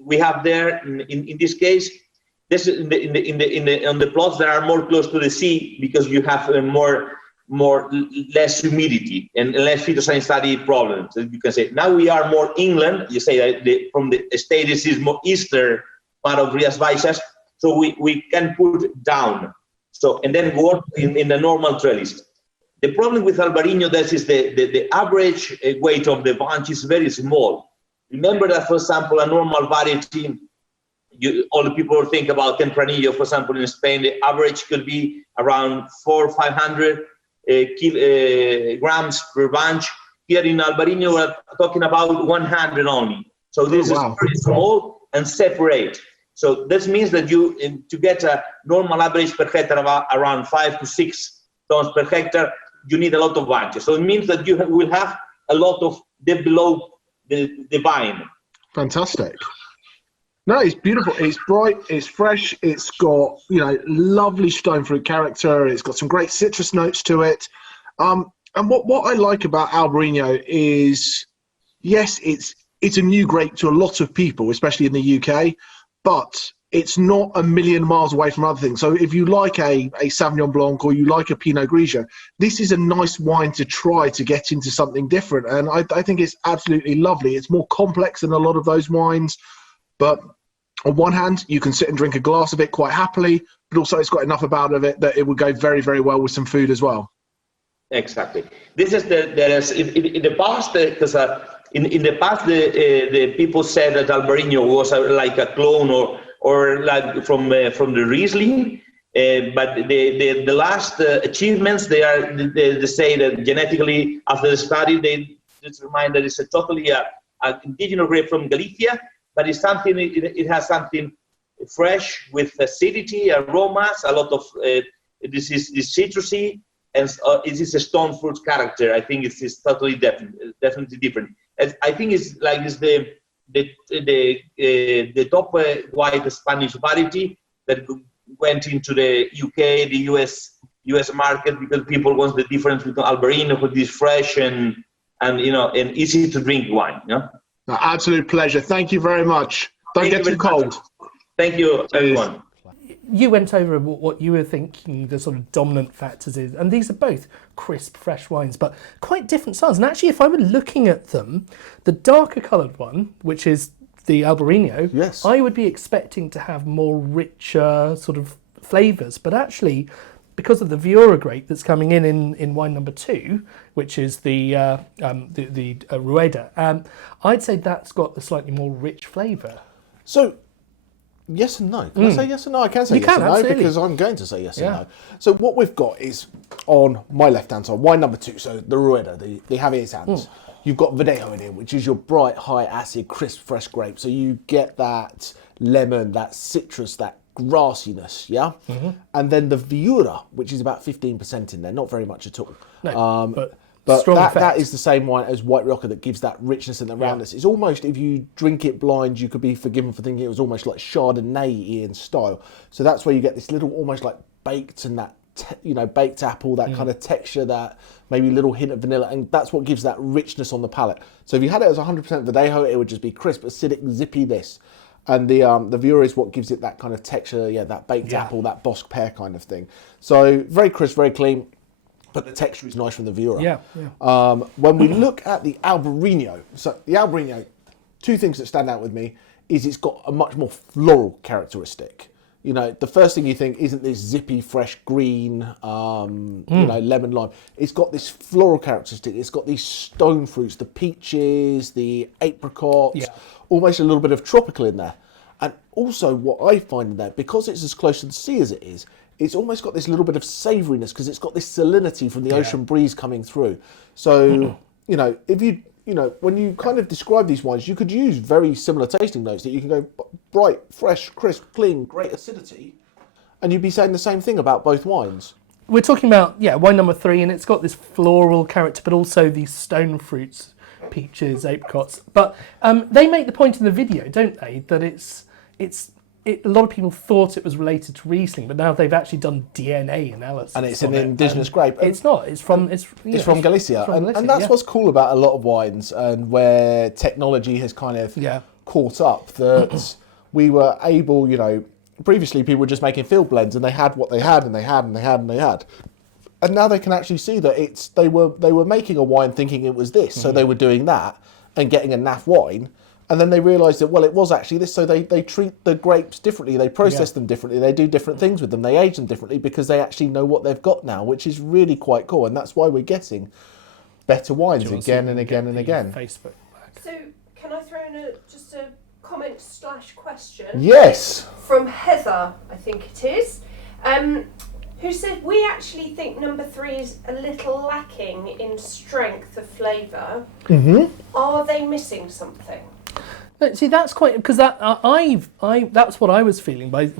We have there in this case, this on the plots that are more close to the sea, because you have less humidity and less phytosanitary problems. You can say now we are more inland. You say that from the state this is more eastern part of Rias Baixas, so we can put down. So and then work in the normal trellis. The problem with Albariño, that is the average weight of the bunch is very small. Remember that, for example, a normal variety, all the people think about Tempranillo, for example, in Spain, the average could be around 400 or 500 grams per bunch. Here in Albariño, we're talking about 100 only. So this is very small and separate. So this means that to get a normal average per hectare of around 5 to 6 tons per hectare, you need a lot of bunches. So it means that you will have a lot of depth below the vine. Fantastic. No, it's beautiful. It's bright. It's fresh. It's got, lovely stone fruit character. It's got some great citrus notes to it. And what I like about Albariño is, yes, it's a new grape to a lot of people, especially in the UK, but it's not a million miles away from other things. So if you like a Sauvignon Blanc or you like a Pinot Grigio, this is a nice wine to try to get into something different. And I think it's absolutely lovely. It's more complex than a lot of those wines, but on one hand, you can sit and drink a glass of it quite happily, but also it's got enough about it that it would go very, very well with some food as well. Exactly. This is in the past, because in the past the people said that Albariño was like a clone or like from the Riesling, but the last achievements they say that genetically after the study they determined that it's a totally indigenous grape from Galicia. But it's something. It has something fresh with acidity, aromas, a lot of this citrusy, and it is a stone fruit character. I think it's totally definitely different. I think it's the top white Spanish variety that went into the UK, the US market, because people want the difference between Albariño, which is fresh and easy to drink wine. No, absolute pleasure. Thank you very much. Don't get too cold. Thank you, everyone. You went over what you were thinking the sort of dominant factors is, and these are both crisp, fresh wines, but quite different styles. And actually, if I were looking at them, the darker coloured one, which is the Albariño, yes, I would be expecting to have more richer sort of flavours. But actually, because of the Viura grape that's coming in wine number 2, which is the Rueda, I'd say that's got a slightly more rich flavour. So, yes and no. Can I say yes and no? I can say yes and no, because I'm going to say yes and no. So what we've got is, on my left-hand side, wine number 2, so the Rueda, the Javier Sanz. You've got Bodega in here, which is your bright, high-acid, crisp, fresh grape. So you get that lemon, that citrus, that grassiness, yeah? And then the Viura, which is about 15% in there, not very much at all. No, but that is the same wine as White Rocca that gives that richness and the roundness. It's almost, if you drink it blind, you could be forgiven for thinking it was almost like Chardonnay in style. So that's where you get this little, almost like baked and that, baked apple, that kind of texture, that maybe little hint of vanilla, and that's what gives that richness on the palate. So if you had it as 100% Verdejo, it would just be crisp, acidic, zippy-ness. And the Viura is what gives it that kind of texture, that baked apple, that Bosque pear kind of thing. So very crisp, very clean. But the texture is nice from the Viura. When we look at the Albariño, so the Albariño, two things that stand out with me is it's got a much more floral characteristic. The first thing you think isn't this zippy, fresh green, lemon lime. It's got this floral characteristic. It's got these stone fruits, the peaches, the apricots, almost a little bit of tropical in there. And also what I find in there, because it's as close to the sea as it is, it's almost got this little bit of savouriness because it's got this salinity from the ocean breeze coming through. So, if you, when you kind of describe these wines, you could use very similar tasting notes that you can go bright, fresh, crisp, clean, great acidity, and you'd be saying the same thing about both wines. We're talking about, wine number 3, and it's got this floral character, but also these stone fruits, peaches, apricots. But they make the point in the video, don't they, that a lot of people thought it was related to Riesling, but now they've actually done DNA analysis. And it's an indigenous grape. It's not. It's from Galicia. And that's what's cool about a lot of wines, and where technology has kind of caught up, that we were able, previously people were just making field blends and they had what they had and they had and they had and they had. And now they can actually see that they were making a wine thinking it was this, so they were doing that and getting a naff wine. And then they realised that, well, it was actually this. So they treat the grapes differently. They process them differently. They do different things with them. They age them differently because they actually know what they've got now, which is really quite cool. And that's why we're getting better wines again and again and again. Facebook. So can I throw in just a comment/question? Yes. From Heather, I think it is, who said, we actually think number 3 is a little lacking in strength of flavour. Are they missing something? No, see, that's quite, because that's what I was feeling by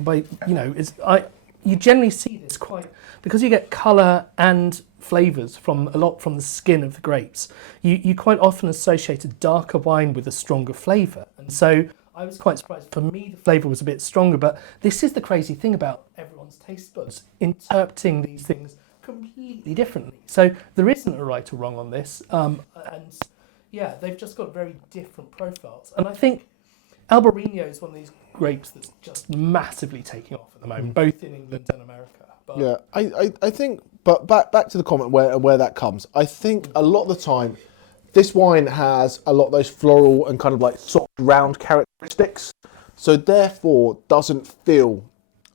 you generally see this quite, because you get colour and flavours from the skin of the grapes. You quite often associate a darker wine with a stronger flavour, and so I was quite surprised. For me, the flavour was a bit stronger, but this is the crazy thing about everyone's taste buds interpreting these things completely differently. So there isn't a right or wrong on this, they've just got very different profiles. And I think Albariño is one of these grapes that's just massively taking off at the moment, both in England and America. But I think, but back to the comment where that comes, I think a lot of the time, this wine has a lot of those floral and kind of like soft, round characteristics, so therefore doesn't feel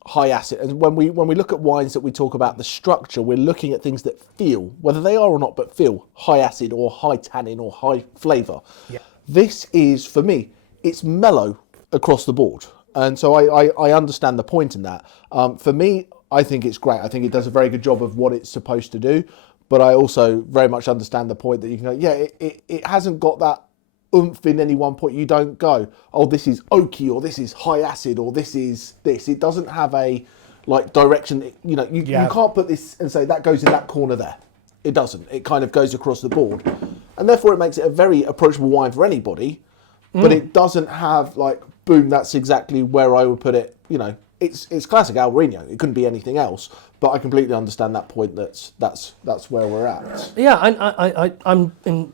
high acid. And when we look at wines that we talk about the structure, we're looking at things that feel, whether they are or not, but feel high acid or high tannin or high flavour. This is, for me, it's mellow across the board. And so I understand the point in that. For me, I think it's great. I think it does a very good job of what it's supposed to do. But I also very much understand the point that you can go, it hasn't got that oomph in any one point. You don't go, oh, this is oaky, or this is high acid, or this is this. It doesn't have a like direction. You know, you can't put this and say that goes in that corner there. It doesn't. It kind of goes across the board, and therefore it makes it a very approachable wine for anybody. But it doesn't have like, boom, that's exactly where I would put it. You know, it's classic Albariño. It couldn't be anything else. But I completely understand that point. That's where we're at. Yeah, I'm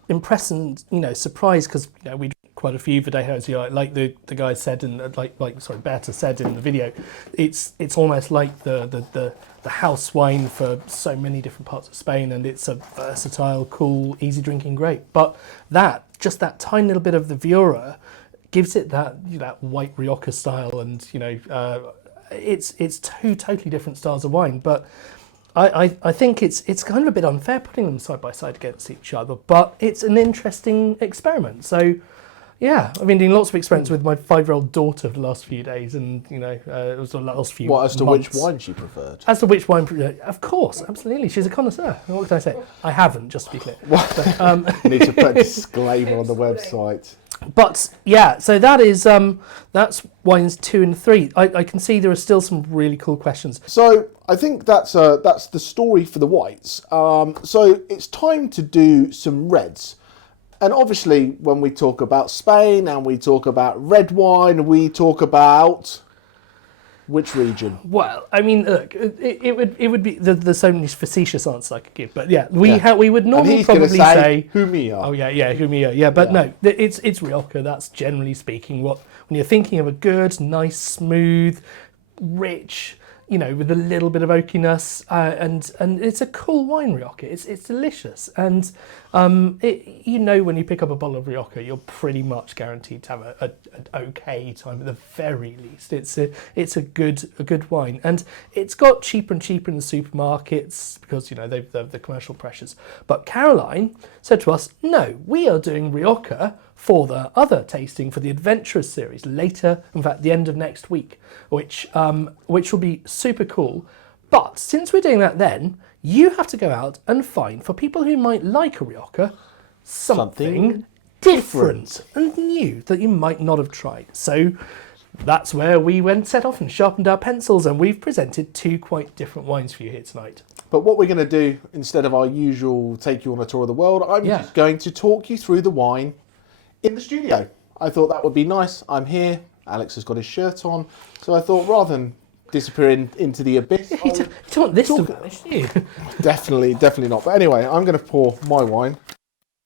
impressed and surprised because we drink quite a few Bodegos. Like the guy said, and Berta said in the video, it's almost like the house wine for so many different parts of Spain, and it's a versatile, cool, easy drinking grape. But just that tiny little bit of the Viura gives it that white Rioja style, and it's two totally different styles of wine. But I think it's kind of a bit unfair putting them side by side against each other, but it's an interesting experiment. So yeah, I've been doing lots of experiments with my 5-year-old daughter the last few days, and it was the last few What, as to months. which wine she preferred? As to which wine, of course, absolutely. She's a connoisseur. What can I say? I haven't, just to be clear. You need to put a disclaimer on the website. But yeah, so that's wines 2 and 3. I can see there are still some really cool questions. So I think that's the story for the whites. So it's time to do some reds. And obviously, when we talk about Spain and we talk about red wine, we talk about which region? Well, I mean, look, it would be there's so many facetious answers I could give, but yeah, we would normally probably say Jumilla. Oh yeah, Jumilla. Yeah, but no, it's Rioja. That's generally speaking when you're thinking of a good, nice, smooth, rich, with a little bit of oakiness, and it's a cool wine, Rioja. It's delicious, and when you pick up a bottle of Rioja, you're pretty much guaranteed to have an okay time at the very least. It's a good wine, and it's got cheaper and cheaper in the supermarkets because they've the commercial pressures. But Caroline said to us, no, we are doing Rioja for the other tasting for the Adventurers series later, in fact, the end of next week, which will be super cool. But since we're doing that then, you have to go out and find, for people who might like a Rioja, something different and new that you might not have tried. So that's where we set off and sharpened our pencils, and we've presented 2 quite different wines for you here tonight. But what we're going to do, instead of our usual take you on a tour of the world, I'm just going to talk you through the wine in the studio. I thought that would be nice. I'm here. Alex has got his shirt on. So I thought rather than disappear into the abyss... You don't want this to vanish, do you? Definitely not. But anyway, I'm going to pour my wine.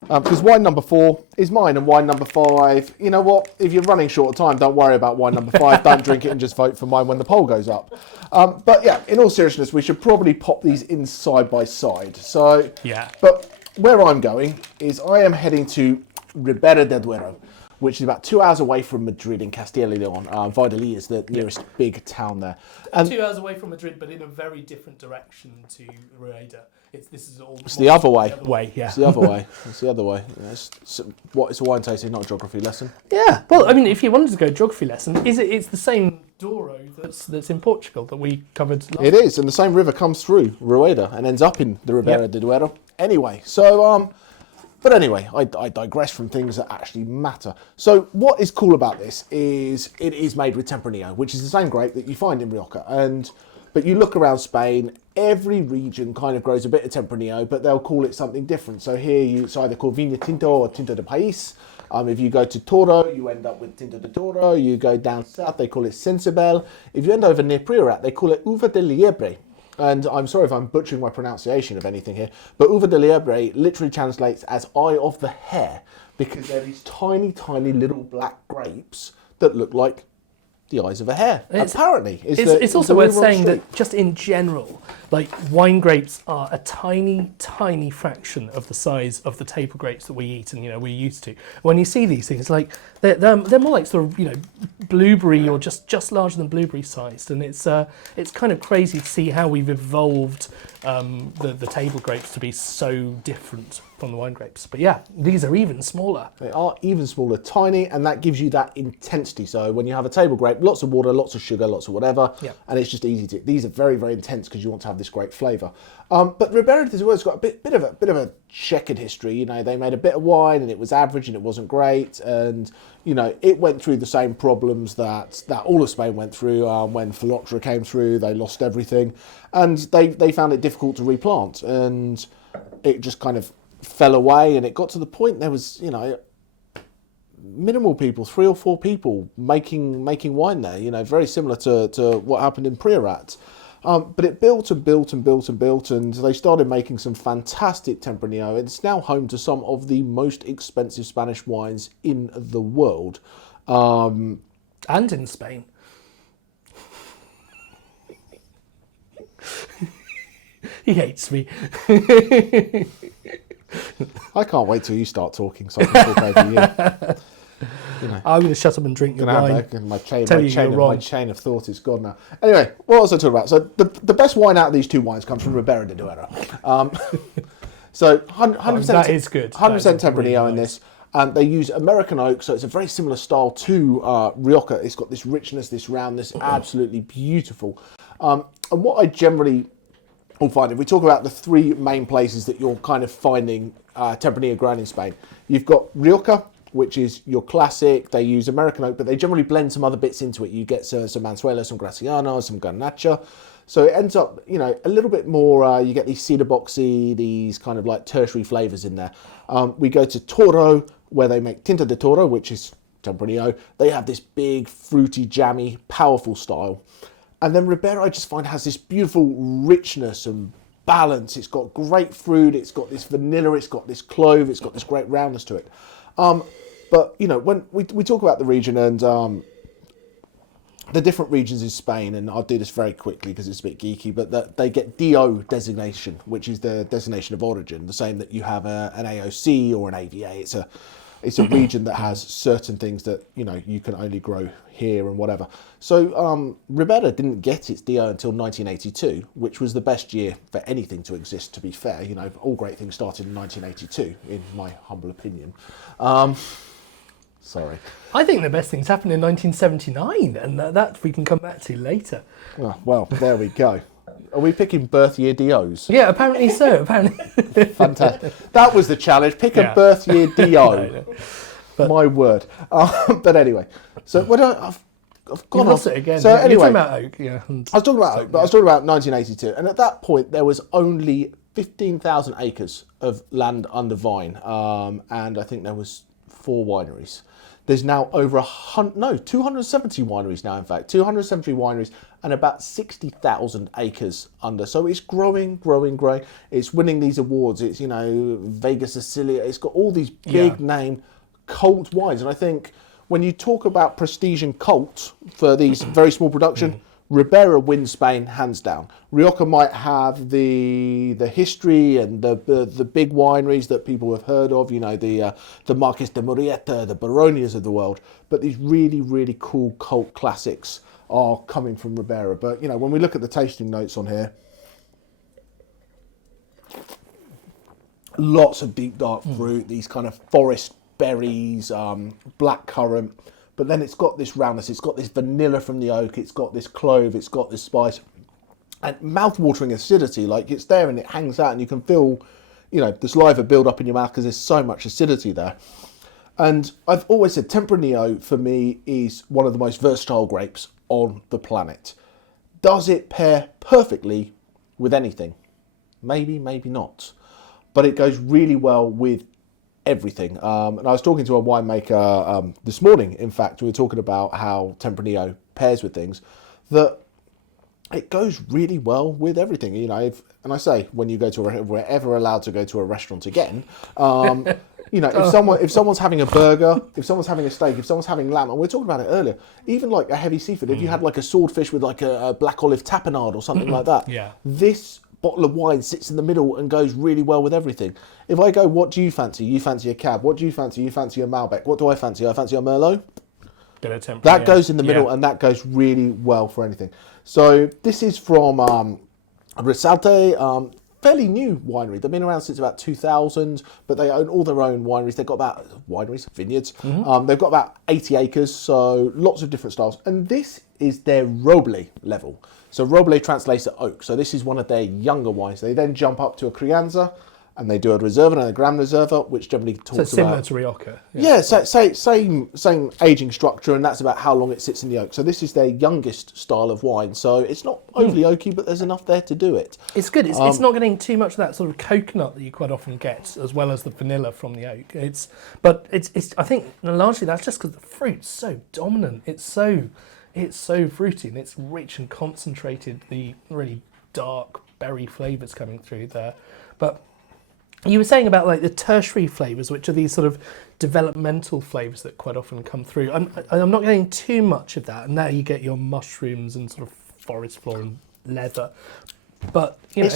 Because wine number 4 is mine, and wine number 5, you know what? If you're running short of time, don't worry about wine number 5. Don't drink it and just vote for mine when the poll goes up. But yeah, in all seriousness, we should probably pop these in side by side. So, yeah. But where I'm going is I am heading to Ribera del Duero, which is about 2 hours away from Madrid in Castilla y León. Valladolid is the nearest big town there. And 2 hours away from Madrid, but in a very different direction to Rueda. It's the other way. Yeah. It's the other way. It's the other way. It's a wine tasting, not a geography lesson. Yeah. Well, I mean, if you wanted to go geography lesson, it's the same Douro that's in Portugal that we covered last It is, and the same river comes through Rueda and ends up in the Ribera del Duero. Anyway, so but anyway, I digress from things that actually matter. So what is cool about this is it is made with Tempranillo, which is the same grape that you find in Rioja. But you look around Spain, every region kind of grows a bit of Tempranillo, but they'll call it something different. So here it's either called Viña Tinto or Tinto de País. If you go to Toro, you end up with Tinto de Toro. You go down south, they call it Sensibel. If you end over near Priorat, they call it Uva de Liebre. And I'm sorry if I'm butchering my pronunciation of anything here, but Uva de Liebre literally translates as eye of the hare, because they're these tiny, tiny little black grapes that look like the eyes of a hare. Apparently. It's also worth saying that just in general, like wine grapes are a tiny, tiny fraction of the size of the table grapes that we eat and we're used to. When you see these things, like they're more like sort of blueberry or just larger than blueberry sized, and it's kind of crazy to see how we've evolved the table grapes to be so different from the wine grapes. But yeah, these are even smaller. They are even smaller, tiny, and that gives you that intensity. So when you have a table grape, lots of water, lots of sugar, lots of whatever, and it's just easy to. These are very, very intense because you want to have this great flavour. But Ribera as well has got a bit of a checkered history. You know, they made a bit of wine and it was average and it wasn't great, and you know it went through the same problems that all of Spain went through when Phylloxera came through. They lost everything, and they found it difficult to replant, and it just kind of fell away, and it got to the point there was, you know, minimal people, 3 or 4 people making wine there, you know, very similar to what happened in Priorat. But it built and built and built and built, and they started making some fantastic Tempranillo. It's now home to some of the most expensive Spanish wines in the world. And in Spain. He hates me. I can't wait till you start talking so I can talk over you. You know, I'm going to shut up and drink your wine. My chain of thought is gone now. Anyway, what was I talking about? So the best wine out of these 2 wines comes from Ribera de Duero. So 100%, that is good. 100% Tempranillo in this. They use American oak, so it's a very similar style to Rioja. It's got this richness, this roundness, absolutely beautiful. And what I generally will find, if we talk about the 3 main places that you're kind of finding Tempranillo grown in Spain, you've got Rioja, which is your classic. They use American oak, but they generally blend some other bits into it. You get some Manzuela, some Graciano, some Garnacha. So it ends up, you know, a little bit more, you get these cedar boxy, these kind of like tertiary flavours in there. We go to Toro, where they make Tinta de Toro, which is Tempranillo. They have this big, fruity, jammy, powerful style. And then Ribera, I just find, has this beautiful richness and balance. It's got great fruit, it's got this vanilla, it's got this clove, it's got this great roundness to it. But, you know, when we talk about the region and the different regions in Spain, and I'll do this very quickly because it's a bit geeky, but they get DO designation, which is the designation of origin, the same that you have an AOC or an AVA. It's a region that has certain things that, you know, you can only grow here and whatever. So Ribera didn't get its DO until 1982, which was the best year for anything to exist, to be fair. You know, all great things started in 1982, in my humble opinion. Sorry. I think the best things happened in 1979, and that we can come back to later. Oh, well, there we go. Are we picking birth year DOs? Yeah, apparently so. Apparently. Fantastic. That was the challenge. Pick a birth year DO. No. But, my word. But anyway, so what I've gone off it again. So yeah, anyway, you're talking about oak, yeah. I was talking about oak, but I was talking about 1982, and at that point there was only 15,000 acres of land under vine, and I think there was 4 wineries. There's now over 270 wineries now, in fact. 270 wineries and about 60,000 acres under. So it's growing. It's winning these awards. It's, you know, Vega Sicilia. It's got all these big name cult wines. And I think when you talk about prestige and cult for these very small production, Ribera wins Spain hands down. Rioja might have the history and the big wineries that people have heard of, you know, the Marques de Murieta, the Baronias of the world, but these really cool cult classics are coming from Ribera. But, you know, when we look at the tasting notes on here, lots of deep dark fruit, these kind of forest berries, black currant. But then it's got this roundness, it's got this vanilla from the oak, it's got this clove, it's got this spice. And mouth-watering acidity, like it's there and it hangs out and you can feel, you know, the saliva build up in your mouth because there's so much acidity there. And I've always said Tempranillo, for me, is one of the most versatile grapes on the planet. Does it pair perfectly with anything? Maybe, maybe not. But it goes really well with everything. And I was talking to a winemaker this morning, in fact, we were talking about how Tempranillo pairs with things, that it goes really well with everything, you know. And I say, when you go to if we're ever allowed to go to a restaurant again, you know, if someone's having a burger, if someone's having a steak, if someone's having lamb, and we were talking about it earlier, even like a heavy seafood, if you had like a swordfish with like a black olive tapenade or something like that, this bottle of wine sits in the middle and goes really well with everything. If I go, what do you fancy? You fancy a cab. What do you fancy? You fancy a Malbec. What do I fancy? I fancy a Merlot. That goes in the middle, and that goes really well for anything. So this is from Resalte, fairly new winery. They've been around since about 2000, but they own all their own wineries. They've got about vineyards. They've got about 80 acres, so lots of different styles. And this is their Roble level. So Roble translates to oak. So this is one of their younger wines. They then jump up to a Crianza, and they do a Reserva and a Grand Reserva, which generally talks about... So similar to Rioja. Yeah, same aging structure, and that's about how long it sits in the oak. So this is their youngest style of wine. So it's not overly oaky, but there's enough there to do it. It's good. It's not getting too much of that sort of coconut that you quite often get, as well as the vanilla from the oak. But I think largely that's just because the fruit's so dominant. It's so fruity, and it's rich and concentrated. The really dark berry flavours coming through there, but. You were saying about like the tertiary flavours, which are these sort of developmental flavours that quite often come through. I'm not getting too much of that, and now you get your mushrooms and sort of forest floor and leather. But you know,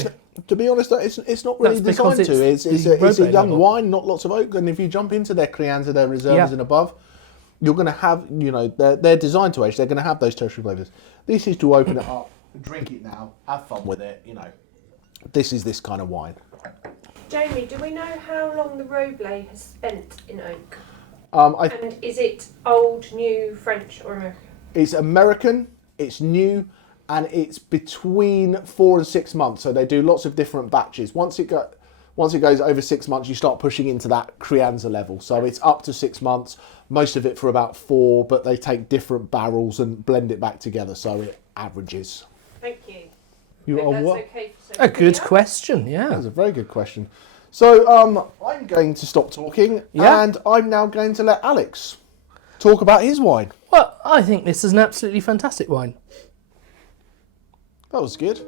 to be honest, it's not really designed to. It's a young wine, not lots of oak. And if you jump into their Crianza, their Reservas and above, you're going to have, they're designed to age. They're going to have those tertiary flavours. This is to open it up, drink it now, have fun with it. This is this kind of wine. Jamie, do we know how long the Roble has spent in oak? And is it old, new, French or American? It's American, it's new, and it's between 4 and 6 months. So they do lots of different batches. Once it goes over 6 months, you start pushing into that Crianza level. So it's up to 6 months, most of it for about 4, but they take different barrels and blend it back together, so it averages. Thank you. Okay a good question, yeah. That's a very good question. So I'm going to stop talking, and I'm now going to let Alex talk about his wine. Well, I think this is an absolutely fantastic wine. That was good.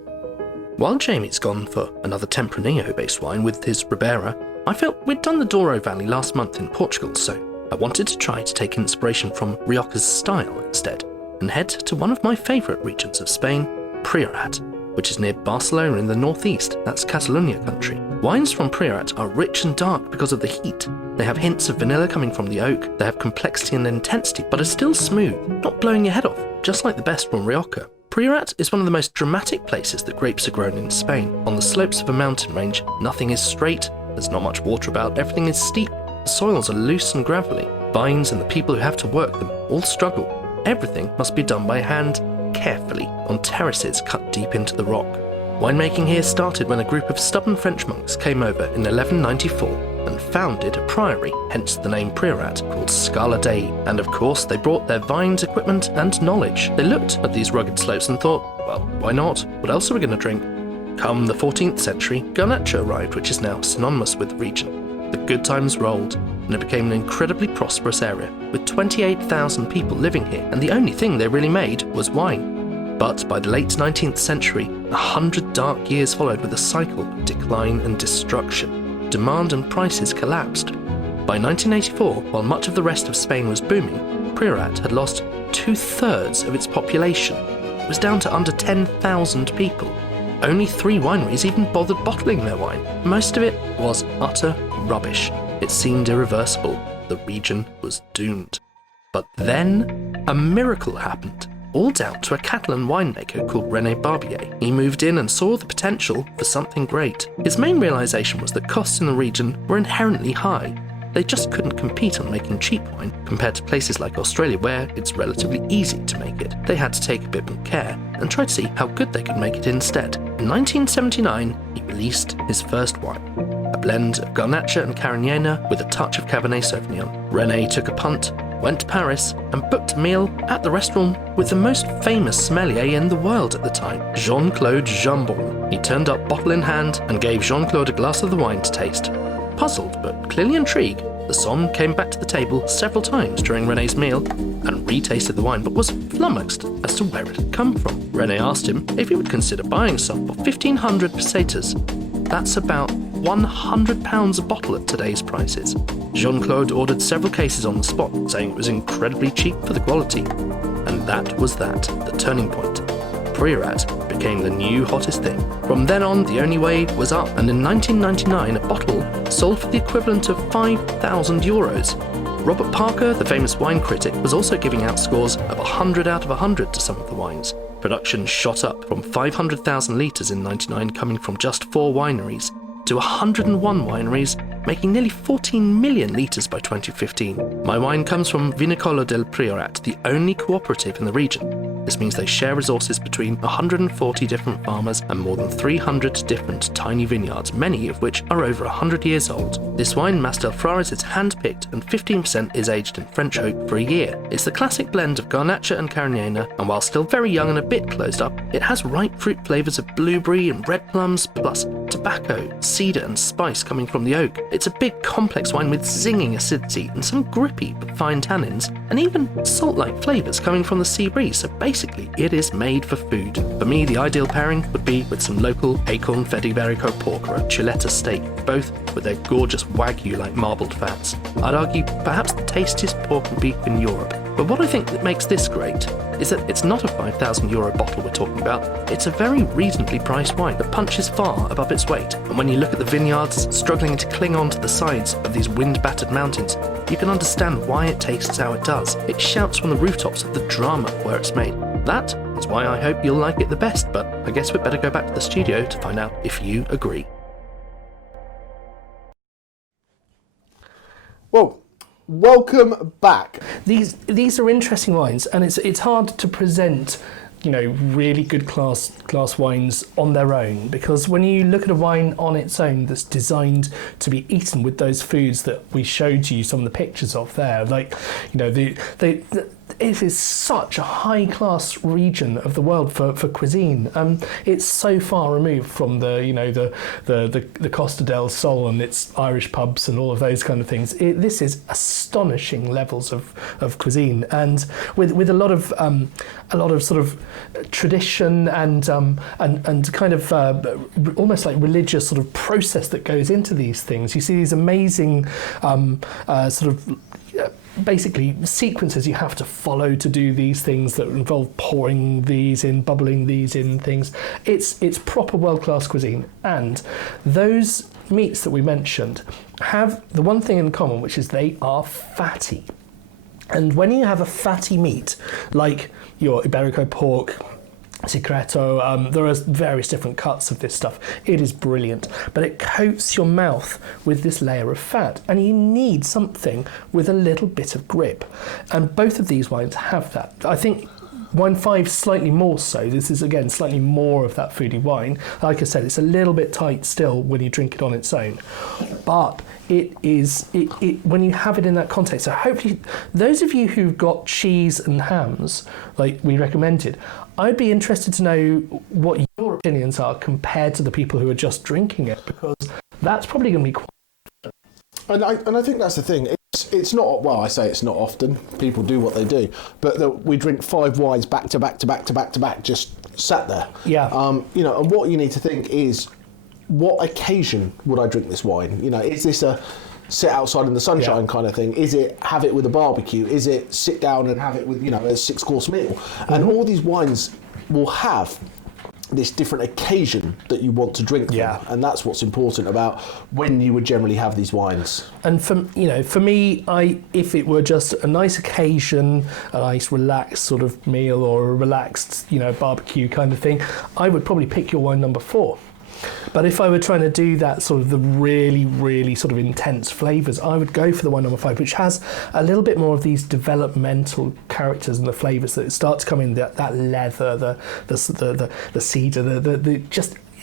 While Jamie's gone for another Tempranillo-based wine with his Ribera, I felt we'd done the Douro Valley last month in Portugal, so I wanted to try to take inspiration from Rioja's style instead, and head to one of my favourite regions of Spain, Priorat, which is near Barcelona in the northeast. That's Catalonia country. Wines from Priorat are rich and dark because of the heat. They have hints of vanilla coming from the oak, they have complexity and intensity, but are still smooth, not blowing your head off, just like the best from Rioja. Priorat is one of the most dramatic places that grapes are grown in Spain. On the slopes of a mountain range, nothing is straight, there's not much water about, everything is steep, the soils are loose and gravelly. Vines and the people who have to work them all struggle. Everything must be done by hand, carefully, on terraces cut deep into the rock. Winemaking here started when a group of stubborn French monks came over in 1194 and founded a priory, hence the name Priorat, called Scala Dei, and of course they brought their vines, equipment and knowledge. They looked at these rugged slopes and thought, well, why not? What else are we going to drink? Come the 14th century, Garnacha arrived, which is now synonymous with the region. The good times rolled, and it became an incredibly prosperous area, with 28,000 people living here, and the only thing they really made was wine. But by the late 19th century, 100 dark years followed with a cycle of decline and destruction. Demand and prices collapsed. By 1984, while much of the rest of Spain was booming, Priorat had lost 2/3 of its population. It was down to under 10,000 people. Only 3 wineries even bothered bottling their wine. Most of it was utter rubbish. It seemed irreversible. The region was doomed. But then, a miracle happened. All down to a Catalan winemaker called René Barbier. He moved in and saw the potential for something great. His main realisation was that costs in the region were inherently high. They just couldn't compete on making cheap wine compared to places like Australia where it's relatively easy to make it. They had to take a bit more care and try to see how good they could make it instead. In 1979, he released his first wine, a blend of Garnacha and Carignana with a touch of Cabernet Sauvignon. René took a punt, went to Paris and booked a meal at the restaurant with the most famous sommelier in the world at the time, Jean-Claude Jambon. He turned up bottle in hand and gave Jean-Claude a glass of the wine to taste. Puzzled but clearly intrigued, the somm came back to the table several times during René's meal and retasted the wine but was flummoxed as to where it had come from. René asked him if he would consider buying some for 1,500 pesetas. That's about £100 a bottle at today's prices. Jean-Claude ordered several cases on the spot, saying it was incredibly cheap for the quality. And that was that, the turning point. Priorat became the new hottest thing. From then on, the only way was up, and in 1999, a bottle sold for the equivalent of €5,000. Robert Parker, the famous wine critic, was also giving out scores of 100 out of 100 to some of the wines. Production shot up from 500,000 litres in '99, coming from just 4 wineries, to 101 wineries, making nearly 14 million litres by 2015. My wine comes from Vinocola del Priorat, the only cooperative in the region. This means they share resources between 140 different farmers and more than 300 different tiny vineyards, many of which are over 100 years old. This wine, Mas del Frares, is hand-picked and 15% is aged in French oak for a year. It's the classic blend of Garnacha and Carignan, and while still very young and a bit closed up, it has ripe fruit flavours of blueberry and red plums, plus tobacco, cedar and spice coming from the oak. It's a big complex wine with zinging acidity and some grippy but fine tannins, and even salt-like flavours coming from the sea breeze, so basically it is made for food. For me, the ideal pairing would be with some local acorn-fed Iberico pork or a chuleta steak, both with their gorgeous wagyu-like marbled fats. I'd argue perhaps the tastiest pork and beef in Europe. But what I think that makes this great is that it's not a €5,000 bottle we're talking about, it's a very reasonably priced wine that punches far above its weight. And when you look at the vineyards struggling to cling on to the sides of these wind-battered mountains, you can understand why it tastes how it does. It shouts from the rooftops of the drama where it's made. That is why I hope you'll like it the best, but I guess we'd better go back to the studio to find out if you agree. Well, welcome back. These are interesting wines, and it's hard to present, really good class wines on their own, because when you look at a wine on its own that's designed to be eaten with those foods that we showed you some of the pictures of there, it is such a high-class region of the world for cuisine. It's so far removed from the Costa del Sol and its Irish pubs and all of those kind of things. This is astonishing levels of cuisine, and with a lot of sort of tradition and kind of almost like religious sort of process that goes into these things. You see these amazing basically sequences you have to follow to do these things that involve pouring these in, bubbling these in things. It's proper world-class cuisine, and those meats that we mentioned have the one thing in common, which is they are fatty. And when you have a fatty meat like your Iberico pork, Secreto, there are various different cuts of this stuff. It is brilliant, but it coats your mouth with this layer of fat, and you need something with a little bit of grip. And both of these wines have that. I think Wine 5 slightly more so. This is again slightly more of that foodie wine. Like I said, it's a little bit tight still when you drink it on its own, but it when you have it in that context. So hopefully those of you who've got cheese and hams like we recommended, I'd be interested to know what your opinions are compared to the people who are just drinking it, because that's probably going to be quite. And I think that's the thing. It's not, well, I say it's not often. People do what they do, but we drink 5 wines back to back to back to back to back, just sat there. Yeah. And what you need to think is, what occasion would I drink this wine? Is this a sit outside in the sunshine kind of thing? Is it have it with a barbecue? Is it sit down and have it with, a 6-course meal? Mm-hmm. And all these wines will have this different occasion that you want to drink them. And that's what's important about when you would generally have these wines. And for me, if it were just a nice occasion, a nice relaxed sort of meal or a relaxed, barbecue kind of thing, I would probably pick your wine number 4. But if I were trying to do that sort of the really, really sort of intense flavours, I would go for the wine number 5, which has a little bit more of these developmental characters and the flavours that start to come in, that leather, the cedar,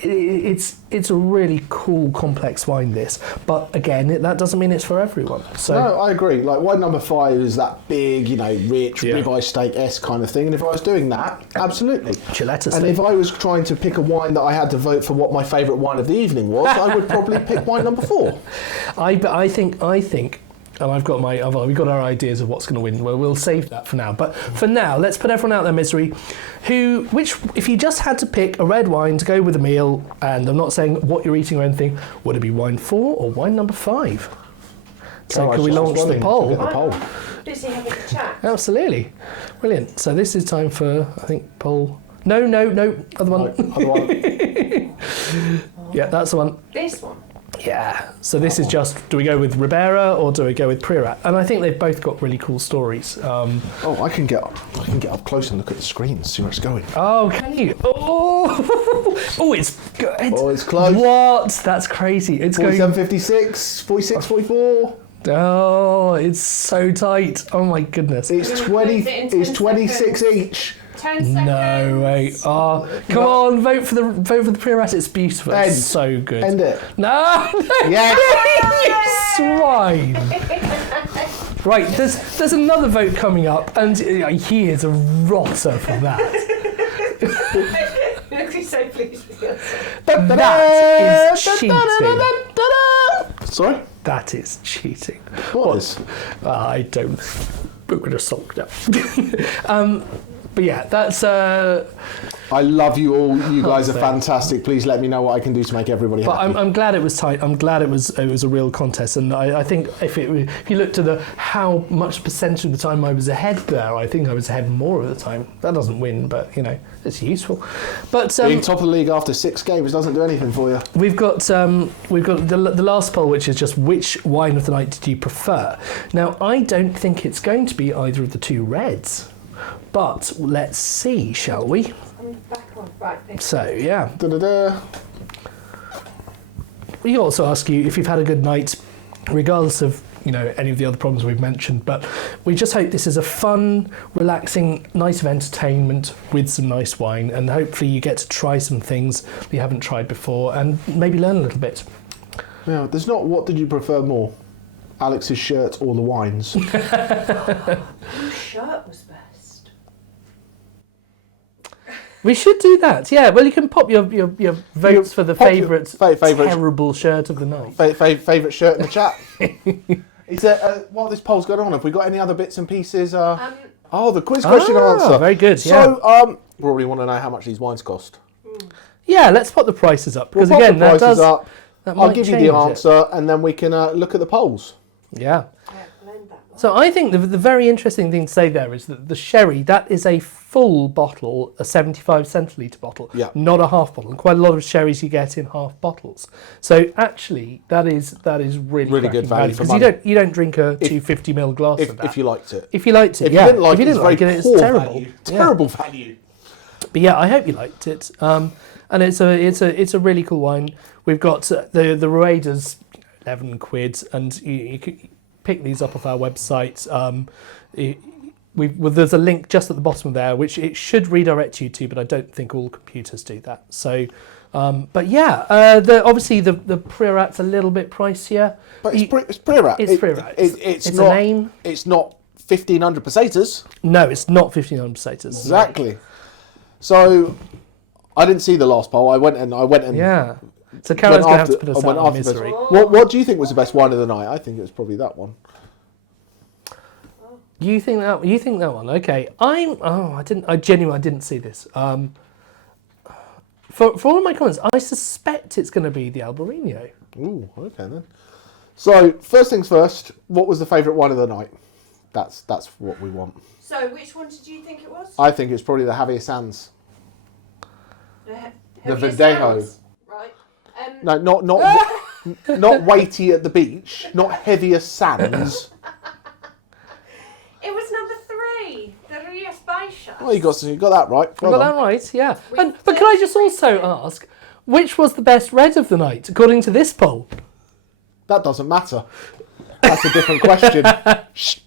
it's a really cool, complex wine, this. But again, that doesn't mean it's for everyone. So no, I agree. Like wine number 5 is that big, rich ribeye steak-esque kind of thing. And if I was doing that, absolutely. Chuleta steak. And if I was trying to pick a wine that I had to vote for what my favourite wine of the evening was, I would probably pick wine number 4. I think. And we've got our ideas of what's going to win. Well, we'll save that for now. But for now, let's put everyone out there, misery. If you just had to pick a red wine to go with a meal, and I'm not saying what you're eating or anything, would it be wine 4 or wine number 5? So can we launch the poll? I'm busy having a chat. Absolutely. Brilliant. So this is time for, I think, poll. No, other one. Other one. Yeah, that's the one. This one. Yeah, so this is just, do we go with Ribera or do we go with Priorat? And I think they've both got really cool stories. I can get up close and look at the screen, see where it's going. Oh, can you? Oh, it's good. Oh, it's close. What? That's crazy. It's 47, going 56, 46, 44. Oh, it's so tight. Oh my goodness. It's 20. It's 26 each. 10 seconds. No way. Oh, come on, vote for the Priorat. It's beautiful. End. It's so good. End it. No. Yes. You swine. Right, there's another vote coming up, and he is a rotter for that. So pleased with yourself. That is cheating. Sorry? That is cheating. What is? I don't. We're going to sulk now. But yeah, that's. I love you all. You guys are fantastic. Please let me know what I can do to make everybody happy. But I'm glad it was tight. I'm glad it was a real contest, and I think if you looked at how much percentage of the time I was ahead there, I think I was ahead more of the time. That doesn't win, but it's useful. But being top of the league after 6 games doesn't do anything for you. We've got the last poll, which is just which wine of the night did you prefer? Now I don't think it's going to be either of the 2 reds, but let's see, shall we? I'm back on. Right. So yeah. Da-da-da. We also ask you if you've had a good night, regardless of any of the other problems we've mentioned. But we just hope this is a fun, relaxing night of entertainment with some nice wine, and hopefully you get to try some things that you haven't tried before and maybe learn a little bit. Yeah, there's not what did you prefer more, Alex's shirt or the wines? Whose shirt was best? We should do that. Yeah. Well, you can pop your votes for the favourite terrible shirt of the night. Favourite shirt in the chat. Is there, while this poll's going on, have we got any other bits and pieces? The quiz question and answer. Very good. So, probably want to know how much these wines cost. Yeah, let's put the prices up, because We'll again, pop the prices up. that I'll might give you change the answer, and then we can look at the polls. Yeah. Blend that one. So I think the very interesting thing to say there is that the sherry, that is a full bottle, a 75 centilitre bottle, Yeah. not a half bottle. And quite a lot of sherries you get in half bottles. So actually, that is really good value for because money. you don't drink a 250ml glass of that. If you liked it. If you liked it, If yeah. you didn't like if you it, didn't like it, it's it's poor terrible. value. Yeah. Terrible value. But yeah, I hope you liked it. And it's a really cool wine. We've got the Rueda's £11, and you can pick these up off our website. There's a link just at the bottom there, which it should redirect you to, but I don't think all computers do that. So, but yeah, obviously the Priorat's a little bit pricier. But it's Priorat. It's Priorat. It's not, a name. It's not 1,500 pesetas. No, it's not 1,500 pesetas. Exactly. So, I didn't see the last poll. I went and Yeah. So Karen's going to have to put us out of after misery. What do you think was the best wine of the night? I think it was probably that one. You think that one? Okay. I genuinely didn't see this. For all of my comments, I suspect it's going to be the Albariño. Ooh, okay then. So first things first, what was the favourite wine of the night? That's what we want. So which one did you think it was? I think it's probably the Javier Sanz. The Heavier Bodega. Sanz. Right. No, not weighty at the beach, not heavier sands. It was number 3, the Rias Baixas. Oh, you got that right. Well Got done. that right? Yeah. But can I just also ask, which was the best red of the night according to this poll? That doesn't matter. That's a different question. Shh.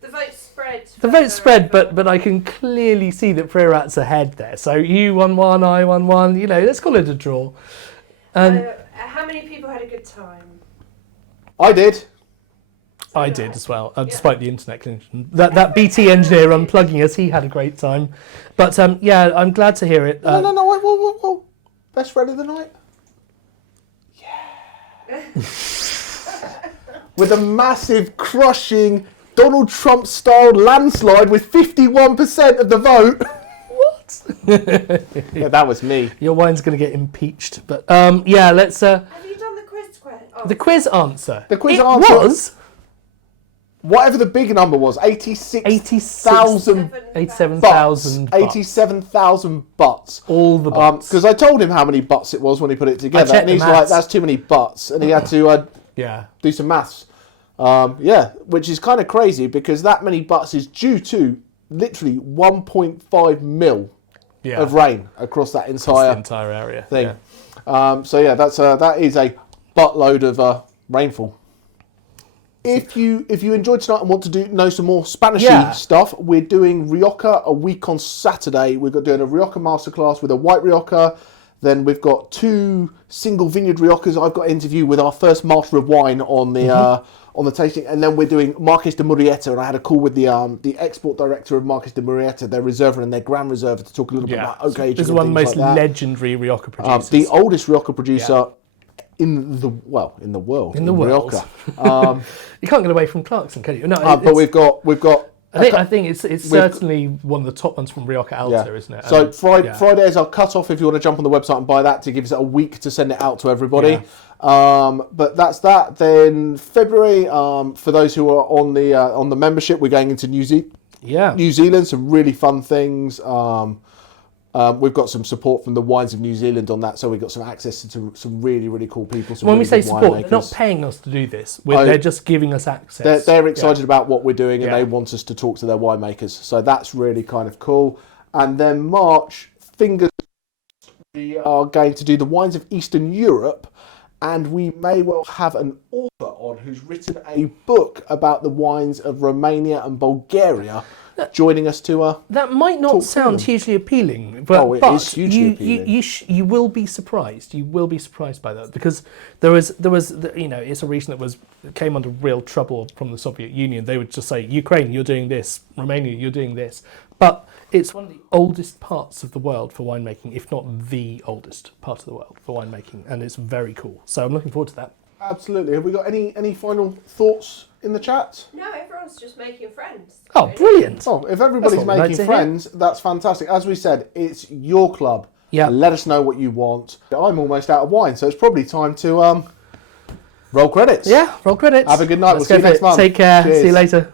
The votes spread. The votes spread, but I can clearly see that Priorat's ahead there. So you won one, I won one. Let's call it a draw. How many people had a good time? I did. I did as well, despite the internet connection. That BT engineer unplugging us, he had a great time. But yeah, I'm glad to hear it. No, whoa. Best red of the night? Yeah. With a massive, crushing, Donald Trump-style landslide with 51% of the vote. What? Yeah, that was me. Your wine's going to get impeached. But yeah, let's... Have you done the quiz? The quiz answer. The quiz it answer was... whatever the big number was, 87,000 87,000. 87,000 butts. All the butts. Because I told him how many butts it was when he put it together, and he's like, "That's too many butts," and he had to do some maths. Which is kind of crazy because that many butts is due to literally 1.5 mil of rain across that entire area thing. That is a buttload of rainfall. If you enjoyed tonight and want to know some more Spanishy stuff, we're doing Rioja a week on Saturday. We've got doing a Rioja masterclass with a white Rioja. Then we've got 2 single vineyard Riojas. I've got an interview with our first master of wine on the tasting, and then we're doing Marques de Murrieta. And I had a call with the export director of Marques de Murrieta, their reserve and their Grand Reserve, to talk a little bit about oak aging. This is one of the most legendary Rioja producers. The oldest Rioja producer. In the world. Rioja. You can't get away from Clarkson, can you? No, but we've got. I think it's certainly one of the top ones from Rioja Alta, isn't it? So Friday is our cut-off if you want to jump on the website and buy that, to give us a week to send it out to everybody. But that's that. Then February, for those who are on the membership, we're going into New Zealand, some really fun things. We've got some support from the Wines of New Zealand on that, so we've got some access to some really, really cool people. When we say support, they're not paying us to do this. They're just giving us access. They're excited about what we're doing, and they want us to talk to their winemakers. So that's really kind of cool. And then March, we are going to do the Wines of Eastern Europe, and we may well have an author on who's written a book about the wines of Romania and Bulgaria, joining us to that might not sound hugely appealing, but it is hugely appealing. You will be surprised. You will be surprised by that, because there was it's a region that came under real trouble from the Soviet Union. They would just say, Ukraine, you're doing this, Romania, you're doing this, but it's one of the oldest parts of the world for winemaking, if not the oldest part of the world for winemaking, and it's very cool. So I'm looking forward to that. Absolutely. Have we got any final thoughts in the chat? No, everyone's just making friends. Oh, brilliant. Oh, if everybody's making friends, that's fantastic. As we said, it's your club. Yeah. Let us know what you want. I'm almost out of wine, so it's probably time to roll credits. Yeah, roll credits. Have a good night. We'll see you next month. Take care. Cheers. See you later.